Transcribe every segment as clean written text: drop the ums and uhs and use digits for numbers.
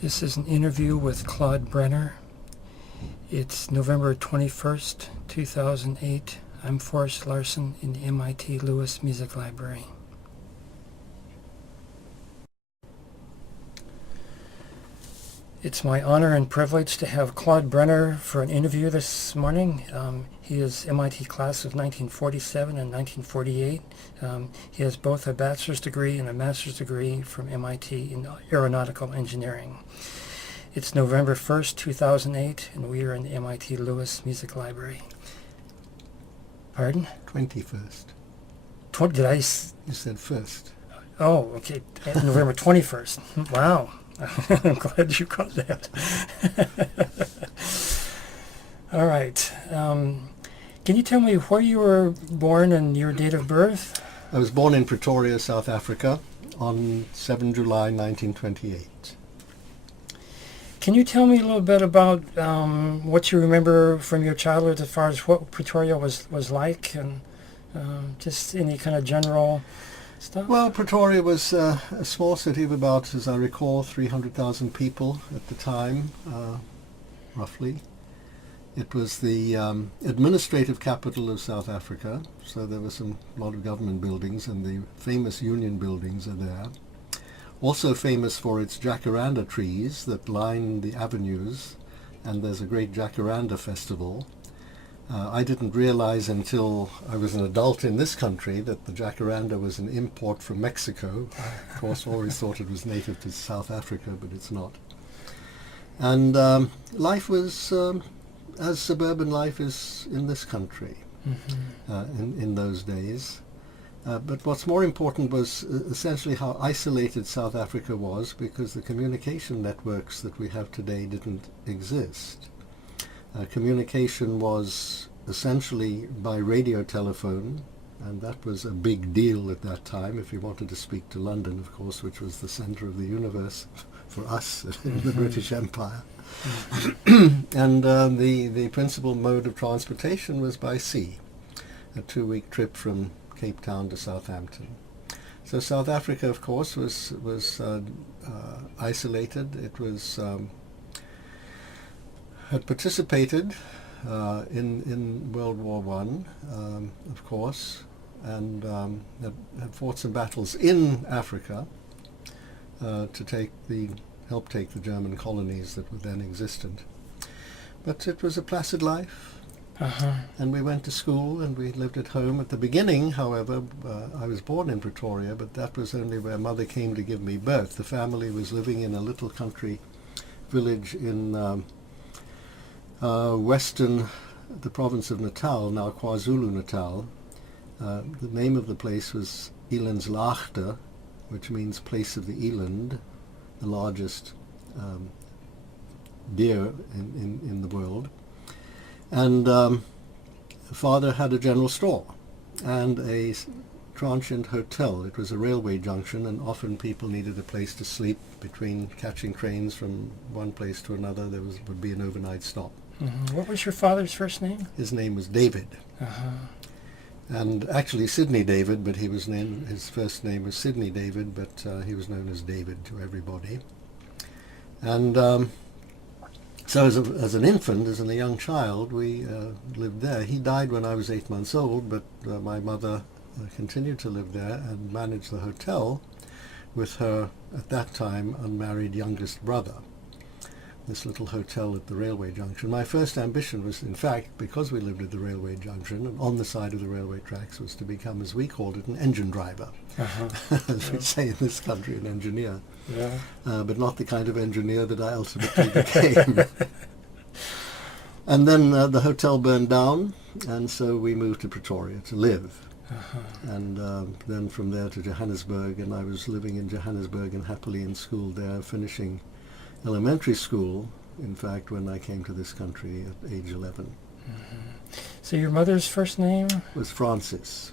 This is an interview with Claude Brenner. It's November 21st, 2008. I'm Forrest Larson in the MIT Lewis Music Library. It's my honor and privilege to have Claude Brenner for an interview this morning. He is MIT class of 1947 and 1948. He has both a bachelor's degree and a master's degree from MIT in Aeronautical Engineering. It's November 1st, 2008, and we are in the MIT Lewis Music Library. Pardon? 21st. Did I? You said first. Oh, okay. November 21st. Wow. I'm glad you caught that. All right. Can you tell me where you were born and your date of birth? I was born in Pretoria, South Africa on 7 July 1928. Can you tell me a little bit about what you remember from your childhood as far as what Pretoria was like, and just any kind of general stuff? Well, Pretoria was a small city of about, as I recall, 300,000 people at the time, roughly. It was the administrative capital of South Africa, so there were a lot of government buildings, and the famous Union buildings are there. Also famous for its jacaranda trees that line the avenues, and there's a great jacaranda festival. I didn't realize until I was an adult in this country that the jacaranda was an import from Mexico. I, of course, always thought it was native to South Africa, but it's not. And life was as suburban life is in this country in those days. But what's more important was essentially how isolated South Africa was, because the communication networks that we have today didn't exist. Communication was essentially by radio telephone, and that was a big deal at that time if you wanted to speak to London, of course, which was the center of the universe for us in the British Empire. And the principal mode of transportation was by sea, a 2-week trip from Cape Town to Southampton. So South Africa, of course, was isolated. It was had participated in World War I, of course, and had fought some battles in Africa to help take the German colonies that were then existent. But it was a placid life. And we went to school and we lived at home. At the beginning, however, I was born in Pretoria, but that was only where Mother came to give me birth. The family was living in a little country village in the province of Natal, now KwaZulu-Natal. The name of the place was Elandslaagte, which means place of the eland, the largest deer in the world. And father had a general store and a transient hotel. It was a railway junction, and often people needed a place to sleep between catching trains from one place to another. There would be an overnight stop. What was your father's first name? His name was David. And actually Sidney David, but his first name was Sidney David, but he was known as David to everybody. And so as an infant, as a young child, we lived there. He died when I was 8 months old, but my mother continued to live there and managed the hotel with her, at that time, unmarried youngest brother. This little hotel at the railway junction. My first ambition was, in fact, because we lived at the railway junction and on the side of the railway tracks, was to become, as we called it, an engine driver. As we say in this country, an engineer. Yeah. But not the kind of engineer that I ultimately became. And then the hotel burned down, and so we moved to Pretoria to live. And then from there to Johannesburg, and I was living in Johannesburg and happily in school there, finishing elementary school, in fact, when I came to this country at age 11. So your mother's first name? Was Frances,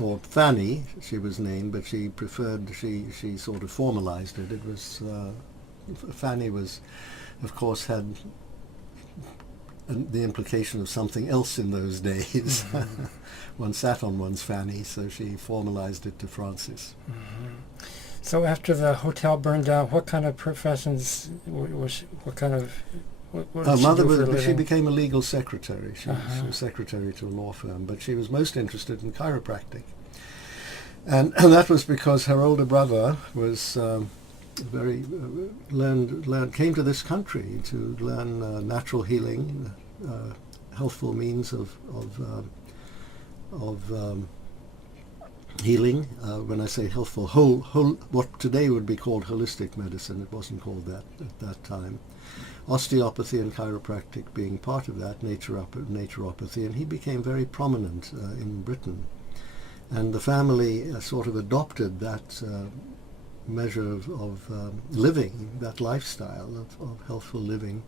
or Fanny, she was named, but she preferred, she sort of formalized it. It was, Fanny was, of course, had the implication of something else in those days. One sat on one's fanny, so she formalized it to Frances. So after the hotel burned down, what kind of professions was what kind of what Her did she mother do for a was, she living? became a legal secretary. She Uh-huh. was secretary to a law firm, but she was most interested in chiropractic. And that was because her older brother was very came to this country to learn natural healing, healthful means of healing. When I say healthful, whole, what today would be called holistic medicine, it wasn't called that at that time. Osteopathy and chiropractic being part of that, naturopathy, and he became very prominent in Britain. And the family sort of adopted that measure of living, that lifestyle of healthful living.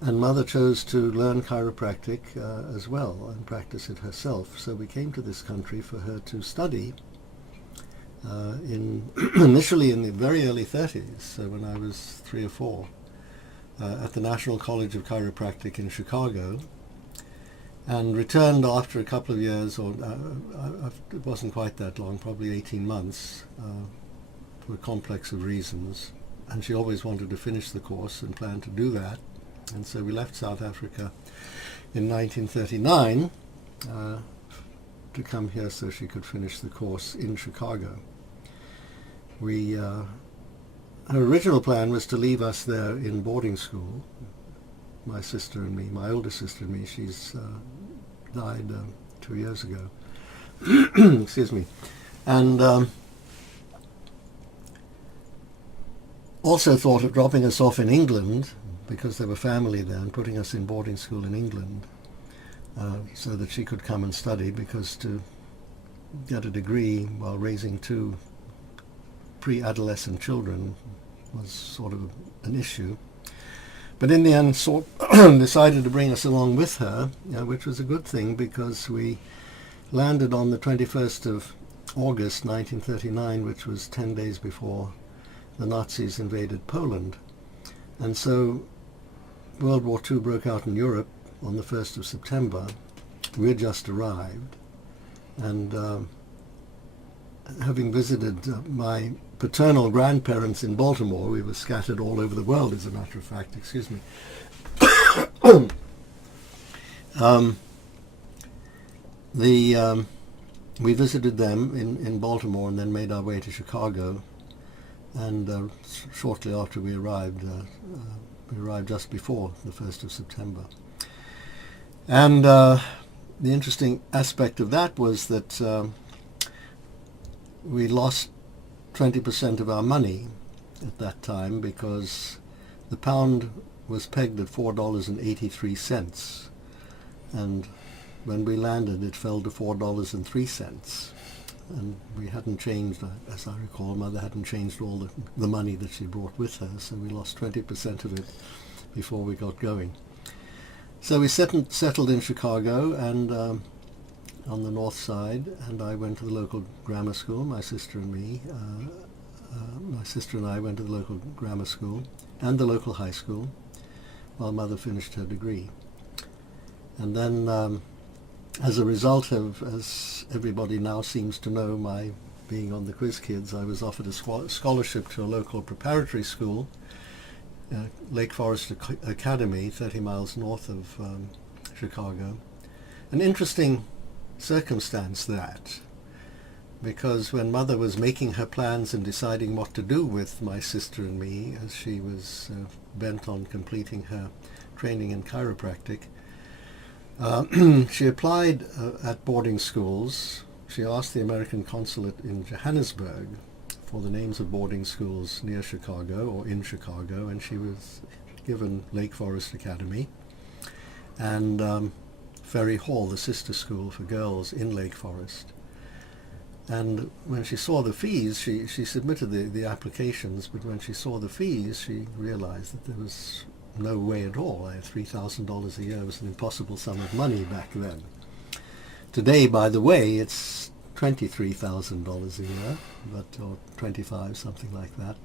And Mother chose to learn chiropractic as well and practice it herself. So we came to this country for her to study initially in the very early 30s, so when I was 3 or 4, at the National College of Chiropractic in Chicago, and returned after a couple of years, or it wasn't quite that long, probably 18 months, for a complex of reasons. And she always wanted to finish the course and planned to do that. And so we left South Africa in 1939 to come here so she could finish the course in Chicago. Her original plan was to leave us there in boarding school, my sister and me, my older sister and me. She's died 2 years ago. Excuse me. And also thought of dropping us off in England, because there were family there, and putting us in boarding school in England so that she could come and study, because to get a degree while raising 2 pre-adolescent children was sort of an issue. But in the end, decided to bring us along with her, which was a good thing, because we landed on the 21st of August 1939, which was 10 days before the Nazis invaded Poland. And so World War II broke out in Europe on the 1st of September. We had just arrived, and having visited my paternal grandparents in Baltimore, we were scattered all over the world, as a matter of fact, excuse me. We visited them in Baltimore and then made our way to Chicago, and shortly after we arrived just before the 1st of September. And the interesting aspect of that was that we lost 20% of our money at that time, because the pound was pegged at $4.83, and when we landed it fell to $4.03, and we hadn't changed, as I recall, Mother hadn't changed all the money that she brought with her, so we lost 20% of it before we got going. So we settled in Chicago, and on the north side, and I went to the local grammar school, my sister and me. My sister and I went to the local grammar school and the local high school, while Mother finished her degree. And then, as a result of, as everybody now seems to know, my being on the Quiz Kids, I was offered a scholarship to a local preparatory school, Lake Forest Academy, 30 miles north of Chicago. An interesting circumstance that, because when Mother was making her plans and deciding what to do with my sister and me, as she was bent on completing her training in chiropractic, she applied at boarding schools. She asked the American consulate in Johannesburg for the names of boarding schools near Chicago or in Chicago, and she was given Lake Forest Academy and Ferry Hall, the sister school for girls in Lake Forest. And when she saw the fees, she submitted the applications, but when she saw the fees, she realized that there was no way at all. $3,000 a year was an impossible sum of money back then. Today, by the way, it's $23,000 a year, or 25, something like that.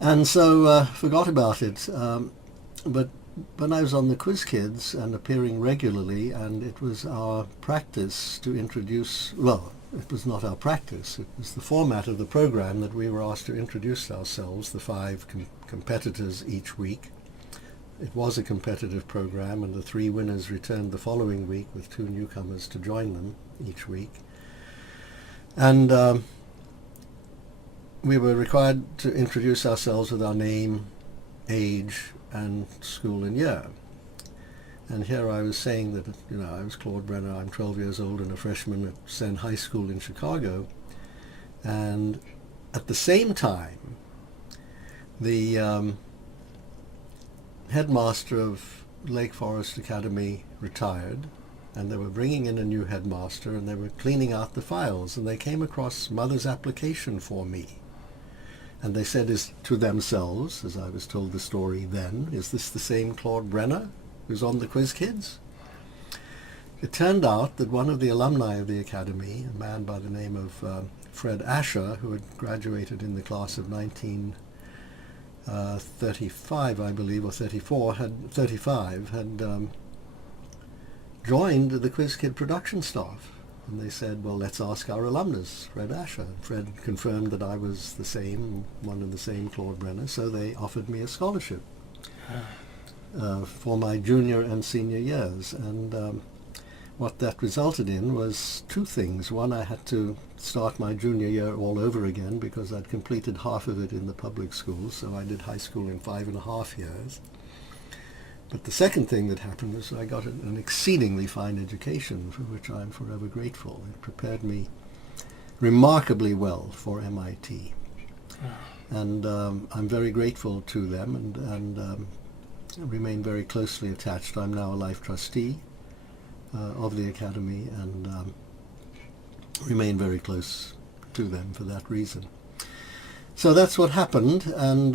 And so forgot about it. But when I was on the Quiz Kids and appearing regularly, and it was our practice to introduce, well, it was not our practice. It was the format of the program that we were asked to introduce ourselves, the five competitors each week. It was a competitive program, and the three winners returned the following week with two newcomers to join them each week. And we were required to introduce ourselves with our name, age, and school and year. And here I was saying that, I was Claude Brenner, I'm 12 years old and a freshman at Senn High School in Chicago. And at the same time, the headmaster of Lake Forest Academy retired, and they were bringing in a new headmaster, and they were cleaning out the files, and they came across Mother's application for me. And they said to themselves, as I was told the story then, is this the same Claude Brenner who's on the Quiz Kids? It turned out that one of the alumni of the Academy, a man by the name of Fred Asher, who had graduated in the class of 1935, I believe, or 35, had joined the Quiz Kid production staff. And they said, well, let's ask our alumnus, Fred Asher. Fred confirmed that I was the same, one and the same Claude Brenner, so they offered me a scholarship for my junior and senior years. And what that resulted in was two things. One, I had to start my junior year all over again because I'd completed half of it in the public schools, so I did high school in 5.5 years. But the second thing that happened was I got an exceedingly fine education, for which I'm forever grateful. It prepared me remarkably well for MIT. And I'm very grateful to them, and remain very closely attached. I'm now a life trustee of the Academy, and remain very close to them for that reason. So that's what happened, and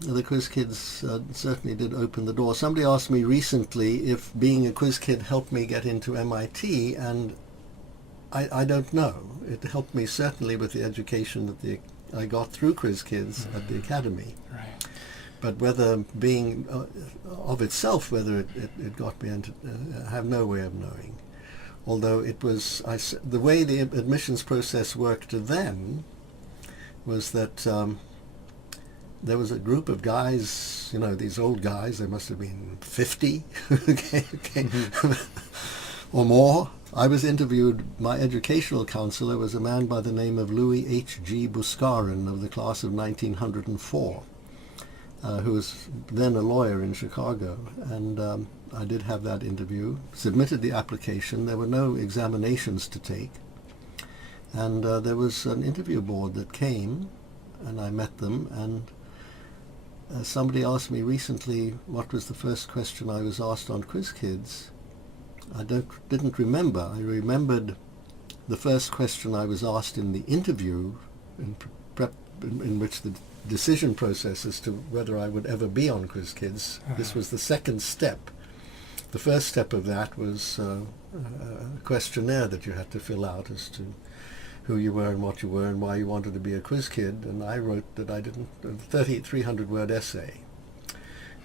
the Quiz Kids certainly did open the door. Somebody asked me recently if being a Quiz Kid helped me get into MIT, and I don't know. It helped me certainly with the education that I got through Quiz Kids at the Academy. Right. But whether being of itself, whether it got me into, I have no way of knowing. Although it was, the way the admissions process worked then was that there was a group of guys, these old guys, they must have been 50 or more. I was interviewed, my educational counselor was a man by the name of Louis H.G. Buscarin of the class of 1904. Who was then a lawyer in Chicago, and I did have that interview, submitted the application. There were no examinations to take, and there was an interview board that came, and I met them, and somebody asked me recently what was the first question I was asked on Quiz Kids. I didn't remember. I remembered the first question I was asked in the interview, in which the decision process as to whether I would ever be on Quiz Kids. This was the second step. The first step of that was a questionnaire that you had to fill out as to who you were and what you were and why you wanted to be a Quiz Kid. And I wrote that I didn't, a 300-word essay.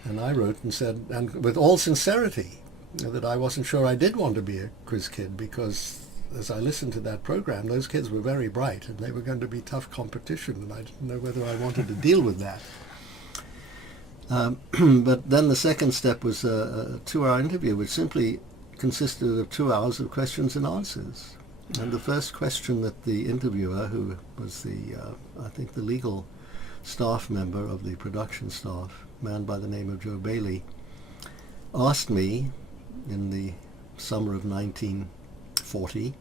And I wrote and said, and with all sincerity, that I wasn't sure I did want to be a Quiz Kid, because as I listened to that program, those kids were very bright and they were going to be tough competition, and I didn't know whether I wanted to deal with that. But then the second step was a 2-hour interview, which simply consisted of 2 hours of questions and answers. And the first question that the interviewer, who was I think the legal staff member of the production staff, a man by the name of Joe Bailey, asked me in the summer of 1940,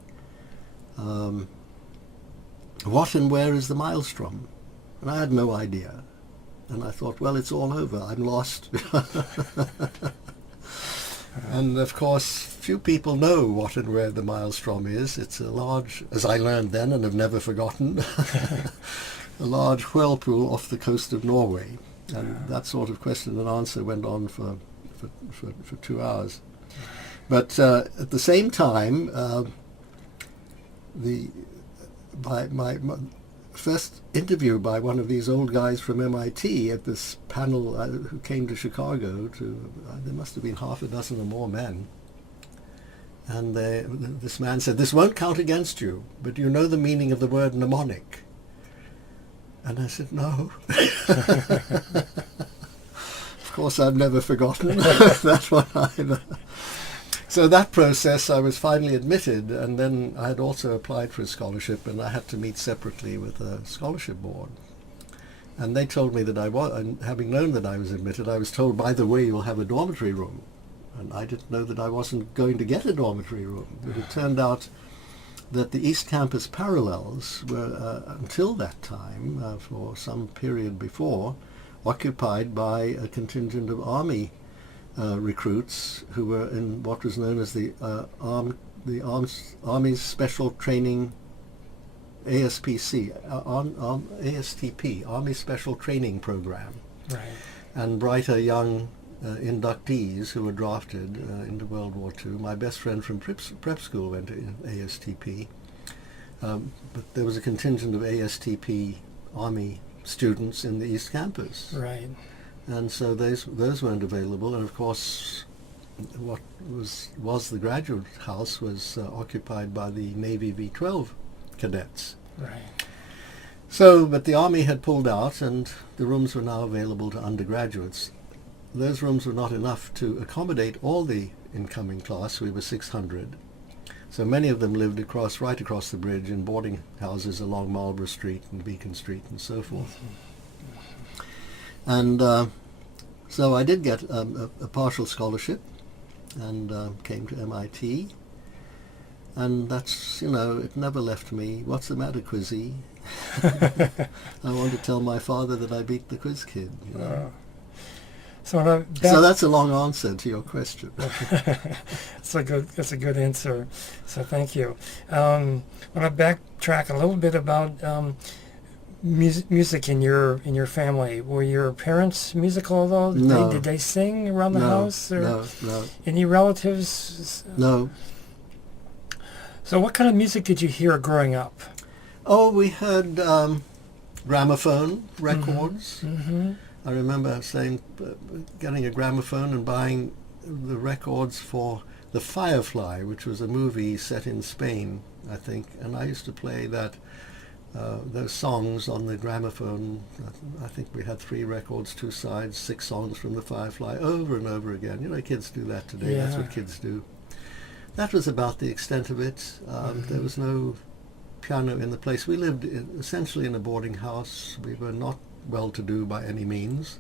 what and where is the maelstrom? And I had no idea. And I thought, well, it's all over. I'm lost. And of course, few people know what and where the maelstrom is. It's a large, as I learned then and have never forgotten, a large whirlpool off the coast of Norway. And that sort of question and answer went on for 2 hours. But at the same time, my first interview by one of these old guys from MIT at this panel who came to Chicago, there must have been half a dozen or more men, And this man said, "This won't count against you, but you know the meaning of the word mnemonic." And I said, "No." Of course, I've never forgotten that one either. So that process, I was finally admitted, and then I had also applied for a scholarship, and I had to meet separately with a scholarship board. And they told me that I was, and having known that I was admitted, I was told, "By the way, you'll have a dormitory room." And I didn't know that I wasn't going to get a dormitory room. But it turned out that the East Campus parallels were, until that time, for some period before, occupied by a contingent of Army recruits who were in what was known as the Army's Special Training, ASPC, ASTP, Army Special Training Program. Right. And brighter young inductees who were drafted into World War II. My best friend from prep school went to ASTP. But there was a contingent of ASTP Army students in the East Campus. Right. And so those weren't available. And of course, what was the graduate house was occupied by the Navy V-12 cadets. Right. So, but the Army had pulled out, and the rooms were now available to undergraduates. Those rooms were not enough to accommodate all the incoming class. We were 600. So many of them lived right across the bridge in boarding houses along Marlborough Street and Beacon Street and so forth. And so I did get a partial scholarship and came to MIT. And that's, it never left me. "What's the matter, Quizzy?" I want to tell my father that I beat the quiz kid. So that's a long answer to your question. That's a good answer. So thank you. I want to backtrack a little bit about music in your family. Were your parents musical at all? No. Did they sing around the house? Or No. Any relatives? No. So what kind of music did you hear growing up? Oh, we heard gramophone records. Mm-hmm. I remember getting a gramophone and buying the records for The Firefly, which was a movie set in Spain, I think. And I used to play those songs on the gramophone. I think we had 3 records, 2 sides, 6 songs from The Firefly, over and over again. Kids do that today. Yeah. That's what kids do. That was about the extent of it. There was no piano in the place. We lived essentially in a boarding house. We were not well-to-do by any means.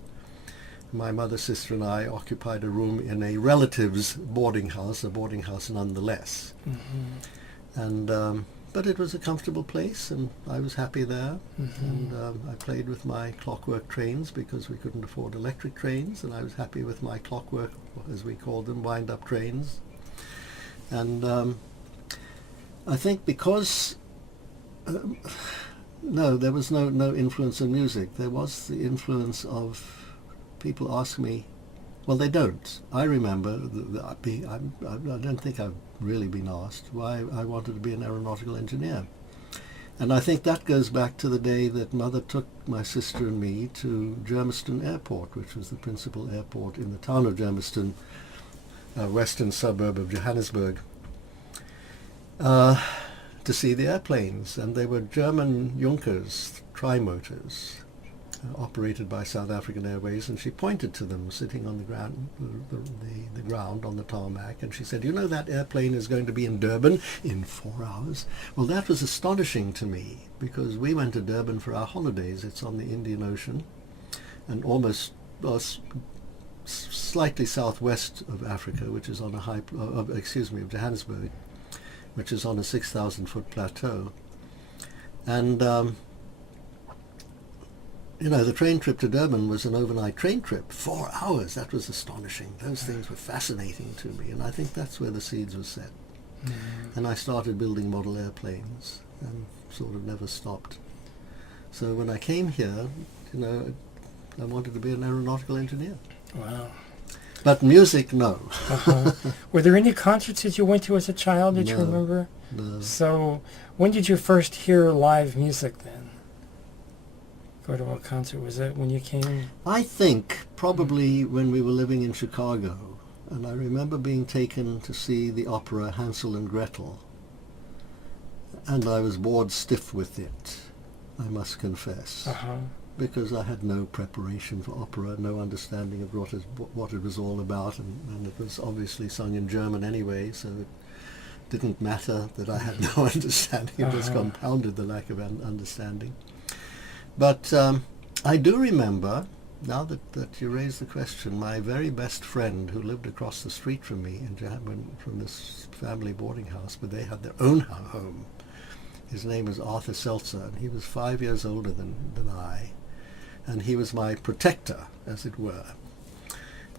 My mother, sister, and I occupied a room in a relative's boarding house, a boarding house nonetheless. Mm-hmm. And but it was a comfortable place, and I was happy there. Mm-hmm. And I played with my clockwork trains because we couldn't afford electric trains, and I was happy with my clockwork, as we called them, wind-up trains. And I think because no, there was no influence of music. There was the influence of people ask me, well, they don't. I remember, I don't think I've really been asked why I wanted to be an aeronautical engineer. And I think that goes back to the day that Mother took my sister and me to Germiston Airport, which was the principal airport in the town of Germiston, western suburb of Johannesburg, to see the airplanes. And they were German Junkers trimotors, operated by South African Airways, and she pointed to them sitting on the ground, the ground on the tarmac, and she said, "You know that airplane is going to be in Durban in 4 hours?" Well, that was astonishing to me, because we went to Durban for our holidays. It's on the Indian Ocean, and almost slightly southwest of Africa, which is on a of Johannesburg, which is on a 6,000-foot plateau. And the train trip to Durban was an overnight train trip, 4 hours. That was astonishing. Those things were fascinating to me, and I think that's where the seeds were set. Mm-hmm. And I started building model airplanes and sort of never stopped. So when I came here, I wanted to be an aeronautical engineer. Wow. But music, no. Uh-huh. Were there any concerts that you went to as a child that you remember? No. So when did you first hear live music then? Go to a concert, was that when you came? I think probably when we were living in Chicago. and I remember being taken to see the opera Hansel and Gretel, and I was bored stiff with it, I must confess, because I had no preparation for opera, no understanding of what it was all about, and it was obviously sung in German anyway, so it didn't matter that I had no understanding. It just compounded the lack of understanding. But I do remember, now that you raise the question, my very best friend who lived across the street from me from this family boarding house, but they had their own home. His name was Arthur Seltzer, and he was 5 years older than I, and he was my protector, as it were.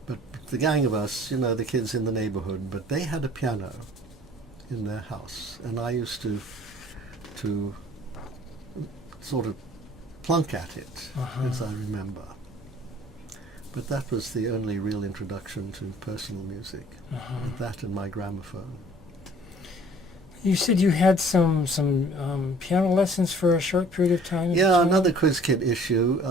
But the gang of us, you know, the kids in the neighborhood, but they had a piano in their house, and I used to sort of plunk at it, as I remember. But that was the only real introduction to personal music, that and my gramophone. You said you had some piano lessons for a short period of time? Yeah, another Quiz Kid issue.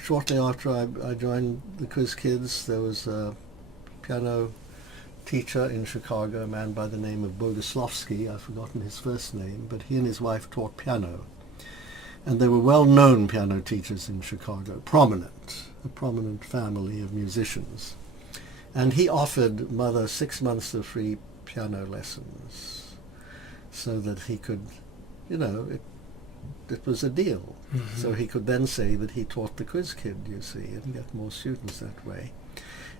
Shortly after I joined the Quiz Kids, there was a piano teacher in Chicago, a man by the name of Boguslavsky. I've forgotten his first name, but he and his wife taught piano. And they were well-known piano teachers in Chicago, a prominent family of musicians. And he offered Mother 6 months of free piano lessons, so that he could, you know, it was a deal. So he could then say that he taught the Quiz Kid, you see, and get more students that way.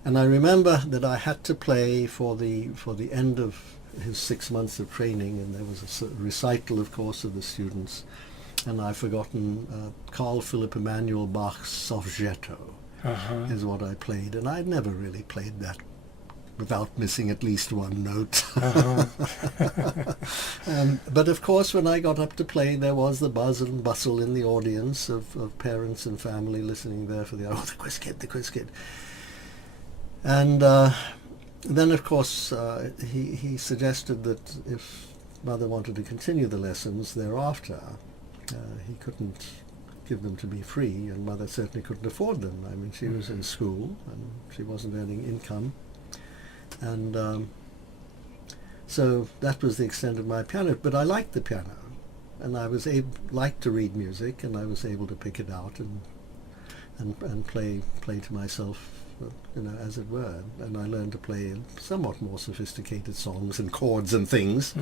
And I remember that I had to play for the end of his 6 months of training, and there was a recital, of course, of the students. And I've forgotten Carl Philipp Emanuel Bach's Sofgetto is what I played, and I'd never really played that without missing at least one note. But of course, when I got up to play, there was the buzz and bustle in the audience of parents and family listening there for the Quiz Kid, the Quiz Kid. And then, of course, he suggested that if Mother wanted to continue the lessons thereafter, he couldn't give them to me free, and Mother certainly couldn't afford them. I mean, she was in school, and she wasn't earning income. And so that was the extent of my piano. But I liked the piano, and I was liked to read music, and I was able to pick it out and play to myself, you know, as it were. And I learned to play somewhat more sophisticated songs and chords and things.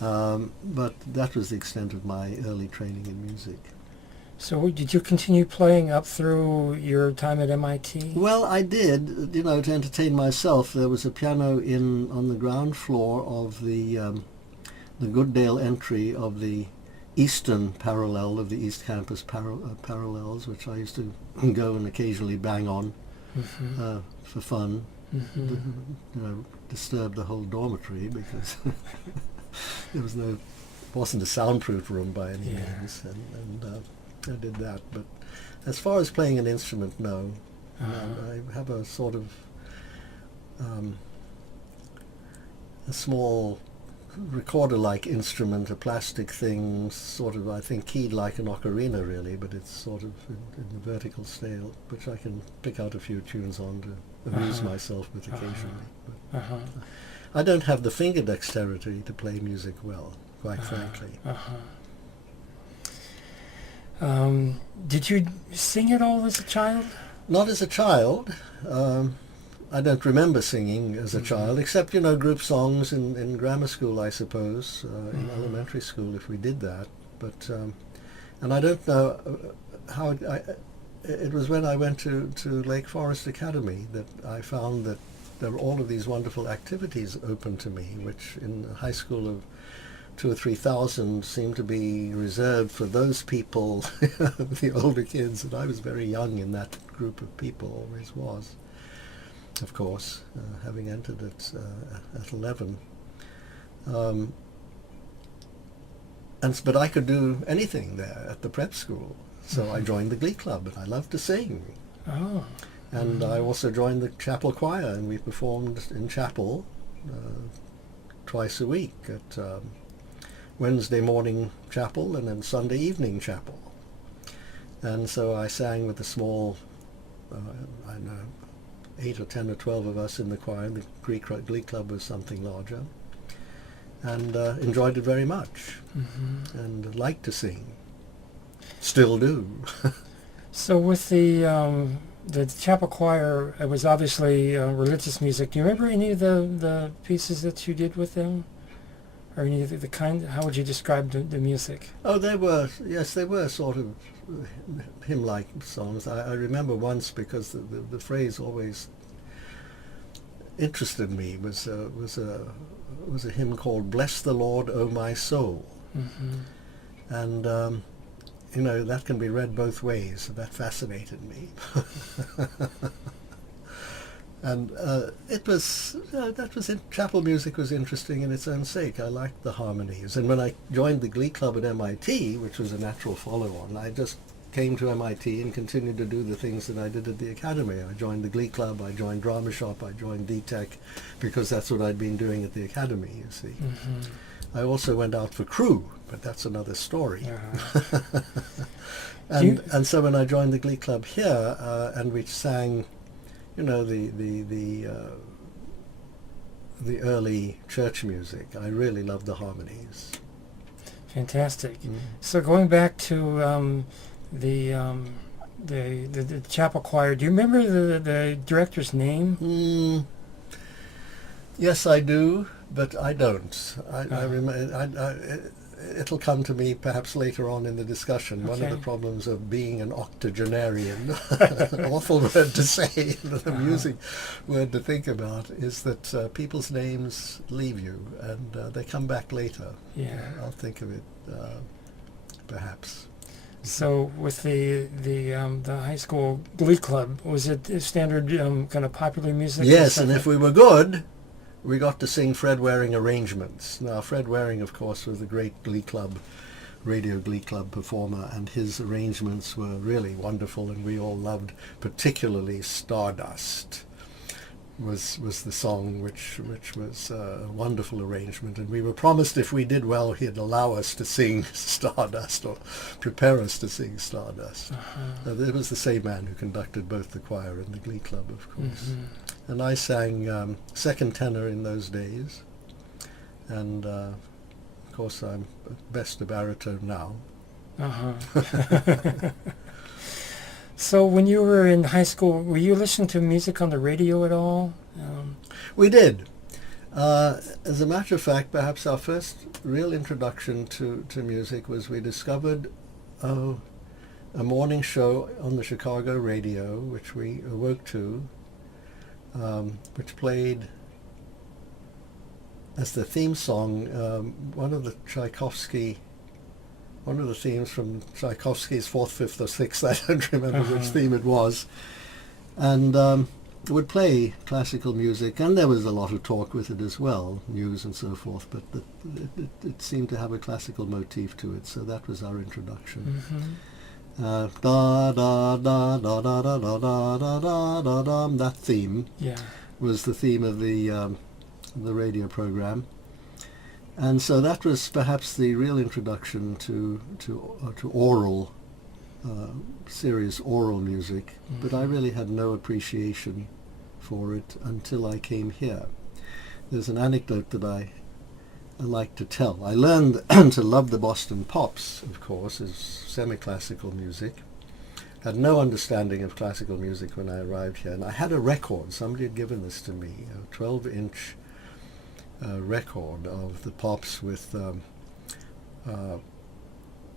But that was the extent of my early training in music. So did you continue playing up through your time at MIT? Well, I did, you know, to entertain myself. There was a piano on the ground floor of the Gooddale entry of the eastern parallel of the East Campus parallels, which I used to go and occasionally bang on for fun. You know, disturb the whole dormitory because there wasn't a soundproof room by any means, and I did that. But as far as playing an instrument, no. I have a sort of a small recorder-like instrument, a plastic thing, sort of, I think, keyed like an ocarina, really, but it's sort of in the vertical scale, which I can pick out a few tunes on to amuse myself with occasionally. But I don't have the finger dexterity to play music well, quite frankly. Did you sing at all as a child? Not as a child. I don't remember singing as a child, except, you know, group songs in grammar school, I suppose, in elementary school, if we did that. But and I don't know how it was when I went to Lake Forest Academy that I found that there were all of these wonderful activities open to me, which in a high school of 2,000 or 3,000 seemed to be reserved for those people, the older kids, and I was very young in that group of people, always was, of course, having entered it at 11. But I could do anything there at the prep school, so I joined the Glee Club, and I loved to sing. And I also joined the chapel choir, and we performed in chapel twice a week at Wednesday morning chapel and then Sunday evening chapel. And so I sang with a small, 8 or 10 or 12 of us in the choir, and the Glee Club was something larger, and enjoyed it very much, and liked to sing. Still do. So with the chapel choir, it was obviously religious music. Do you remember any of the pieces that you did with them? Or any of the kind, how would you describe the music? Oh, they were sort of hymn-like songs. I remember once, because the phrase always interested me, was a hymn called "Bless the Lord, O my soul," and that can be read both ways. So that fascinated me. And chapel music was interesting in its own sake. I liked the harmonies. And when I joined the Glee Club at MIT, which was a natural follow-on, I just came to MIT and continued to do the things that I did at the Academy. I joined the Glee Club, I joined Drama Shop, I joined D-Tech, because that's what I'd been doing at the Academy, you see. I also went out for crew, but that's another story. And so when I joined the Glee Club here, and we sang, the early church music, I really loved the harmonies. Fantastic. So going back to the chapel choir, do you remember the director's name? Yes, I do, but I don't. I remember. It'll come to me perhaps later on in the discussion. One of the problems of being an octogenarian, awful word to say, the music word to think about, is that people's names leave you and they come back later. Yeah. I'll think of it perhaps. So with the high school Glee Club, was it standard kind of popular music? Yes, and if we were good, we got to sing Fred Waring arrangements. Now, Fred Waring, of course, was the great Glee Club, radio Glee Club performer, and his arrangements were really wonderful, and we all loved, particularly Stardust was the song, which was a wonderful arrangement, and we were promised if we did well, he'd allow us to sing Stardust, or prepare us to sing Stardust. It was the same man who conducted both the choir and the Glee Club, of course. And I sang second tenor in those days, and of course I'm at best a baritone now. So when you were in high school, were you listening to music on the radio at all? We did. As a matter of fact, perhaps our first real introduction to music was we discovered a morning show on the Chicago radio, which we awoke to, which played as the theme song one of the themes from Tchaikovsky's Fourth, Fifth, or Sixth. I don't remember which theme it was. And it would play classical music, and there was a lot of talk with it as well, news and so forth, but it seemed to have a classical motif to it, so that was our introduction. Da da da da da da da da da da da da. That theme was the theme of the radio program, and so that was perhaps the real introduction to oral, serious oral music. But I really had no appreciation for it until I came here. There's an anecdote that I like to tell. I learned to love the Boston Pops, of course, as semi-classical music. Had no understanding of classical music when I arrived here, and I had a record. Somebody had given this to me, a 12-inch record of the Pops with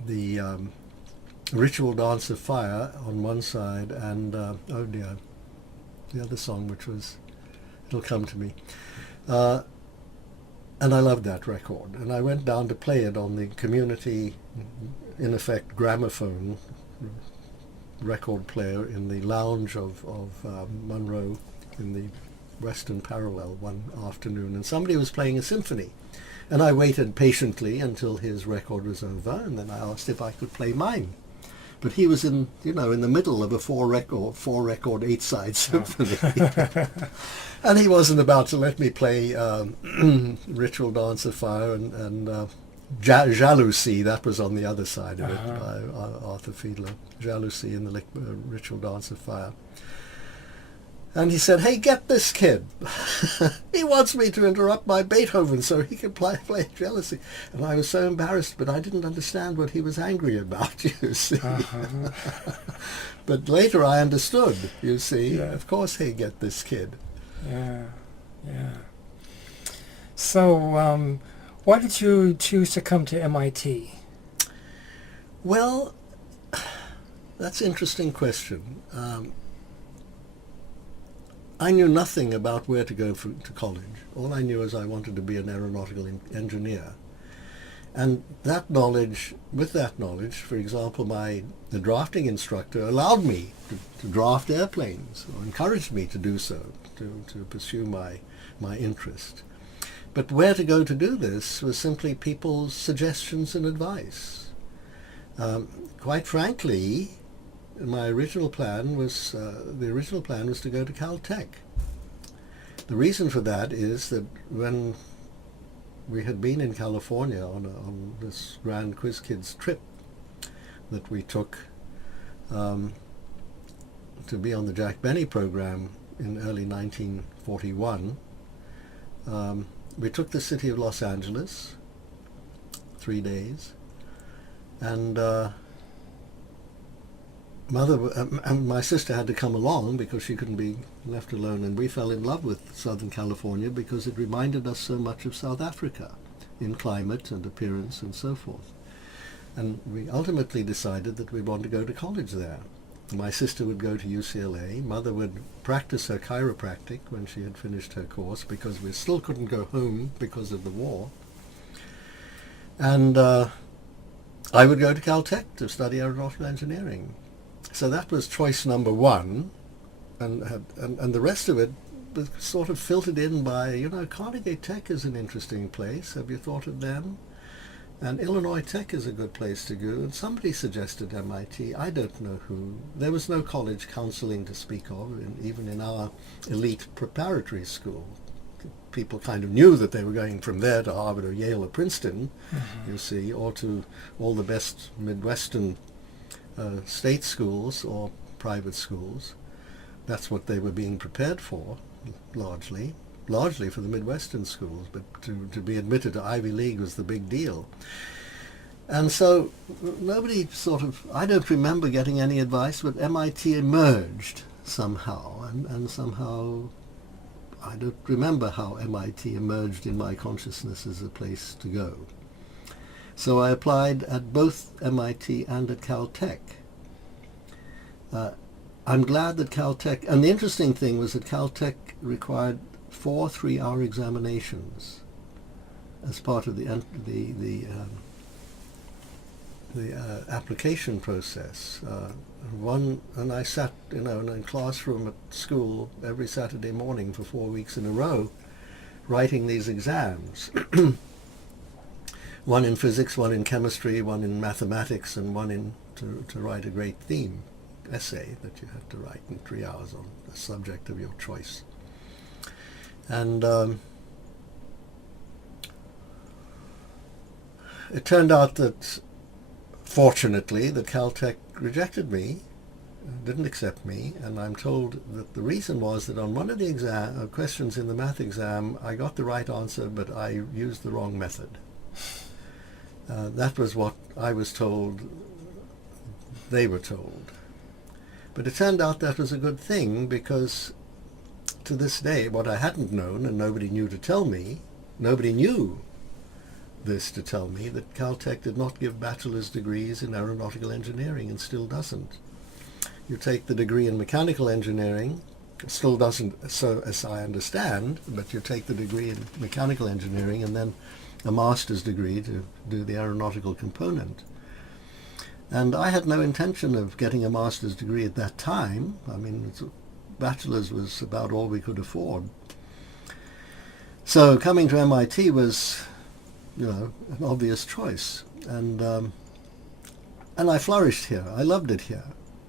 the Ritual Dance of Fire on one side, and the other song, which was, it'll come to me. And I loved that record, and I went down to play it on the community, in effect, gramophone record player in the lounge of Monroe in the Western Parallel one afternoon, and somebody was playing a symphony, and I waited patiently until his record was over, and then I asked if I could play mine. But he was in the middle of a four record 8-side symphony. And he wasn't about to let me play Ritual Dance of Fire and Jalousie. That was on the other side of it, by Arthur Fiedler. Jalousie and the Ritual Dance of Fire. And he said, "Hey, get this kid. He wants me to interrupt my Beethoven so he can play Jealousy." And I was so embarrassed, but I didn't understand what he was angry about, you see. Uh-huh. But later I understood, you see. Yeah. Of course, hey, get this kid. Yeah, yeah. So, why did you choose to come to MIT? Well, that's an interesting question. I knew nothing about where to go to college. All I knew is I wanted to be an aeronautical engineer. And with that knowledge, for example, the drafting instructor allowed me to draft airplanes, or encouraged me to do so, to pursue my interest. But where to go to do this was simply people's suggestions and advice. Quite frankly, my original plan was to go to Caltech. The reason for that is that when we had been in California on this Grand Quiz Kids trip that we took to be on the Jack Benny program in early 1941, we took the city of Los Angeles, 3 days, and my sister had to come along because she couldn't be left alone, and we fell in love with Southern California because it reminded us so much of South Africa in climate and appearance and so forth. And we ultimately decided that we wanted to go to college there. My sister would go to UCLA. Mother would practice her chiropractic when she had finished her course, because we still couldn't go home because of the war. And I would go to Caltech to study aeronautical engineering. So that was choice number one, and the rest of it was sort of filtered in by, Carnegie Tech is an interesting place. Have you thought of them? And Illinois Tech is a good place to go. And somebody suggested MIT. I don't know who. There was no college counseling to speak of, even in our elite preparatory school. People kind of knew that they were going from there to Harvard or Yale or Princeton, you see, or to all the best Midwestern state schools or private schools. That's what they were being prepared for, largely for the Midwestern schools, but to be admitted to Ivy League was the big deal. And so nobody I don't remember getting any advice, but MIT emerged somehow, and somehow I don't remember how MIT emerged in my consciousness as a place to go. So I applied at both MIT and at Caltech. I'm glad that Caltech, and the interesting thing was that Caltech required 4 3-hour examinations as part of the application process. And I sat, in a classroom at school every Saturday morning for 4 weeks in a row, writing these exams. One in physics, one in chemistry, one in mathematics, and one to write a great theme essay that you have to write in 3 hours on a subject of your choice. And it turned out that, fortunately, that Caltech rejected me, didn't accept me, and I'm told that the reason was that on one of the questions in the math exam, I got the right answer, but I used the wrong method. That was what I was told, they were told. But it turned out that was a good thing, because to this day, what I hadn't known, and nobody knew to tell me, nobody knew this to tell me, that Caltech did not give bachelor's degrees in aeronautical engineering, and still doesn't. You take the degree in mechanical engineering, still doesn't, so as I understand, but you take the degree in mechanical engineering and then a master's degree to do the aeronautical component. And I had no intention of getting a master's degree at that time. I mean, bachelor's was about all we could afford. So coming to MIT was, an obvious choice. And I flourished here. I loved it here.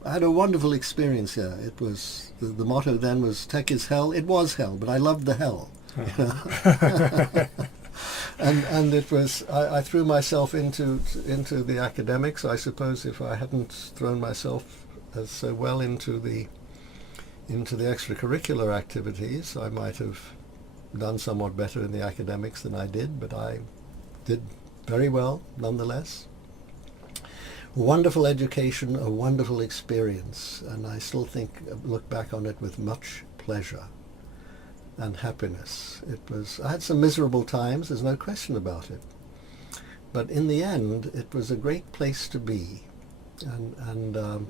I had a wonderful experience here. It was, the motto then was, tech is hell. It was hell, but I loved the hell. And it was, I threw myself into the academics. I suppose if I hadn't thrown myself so well into the into the extracurricular activities, I might have done somewhat better in the academics than I did, but I did very well nonetheless. Wonderful education, a wonderful experience, and I still look back on it with much pleasure and happiness. I had some miserable times, there's no question about it, but in the end it was a great place to be, and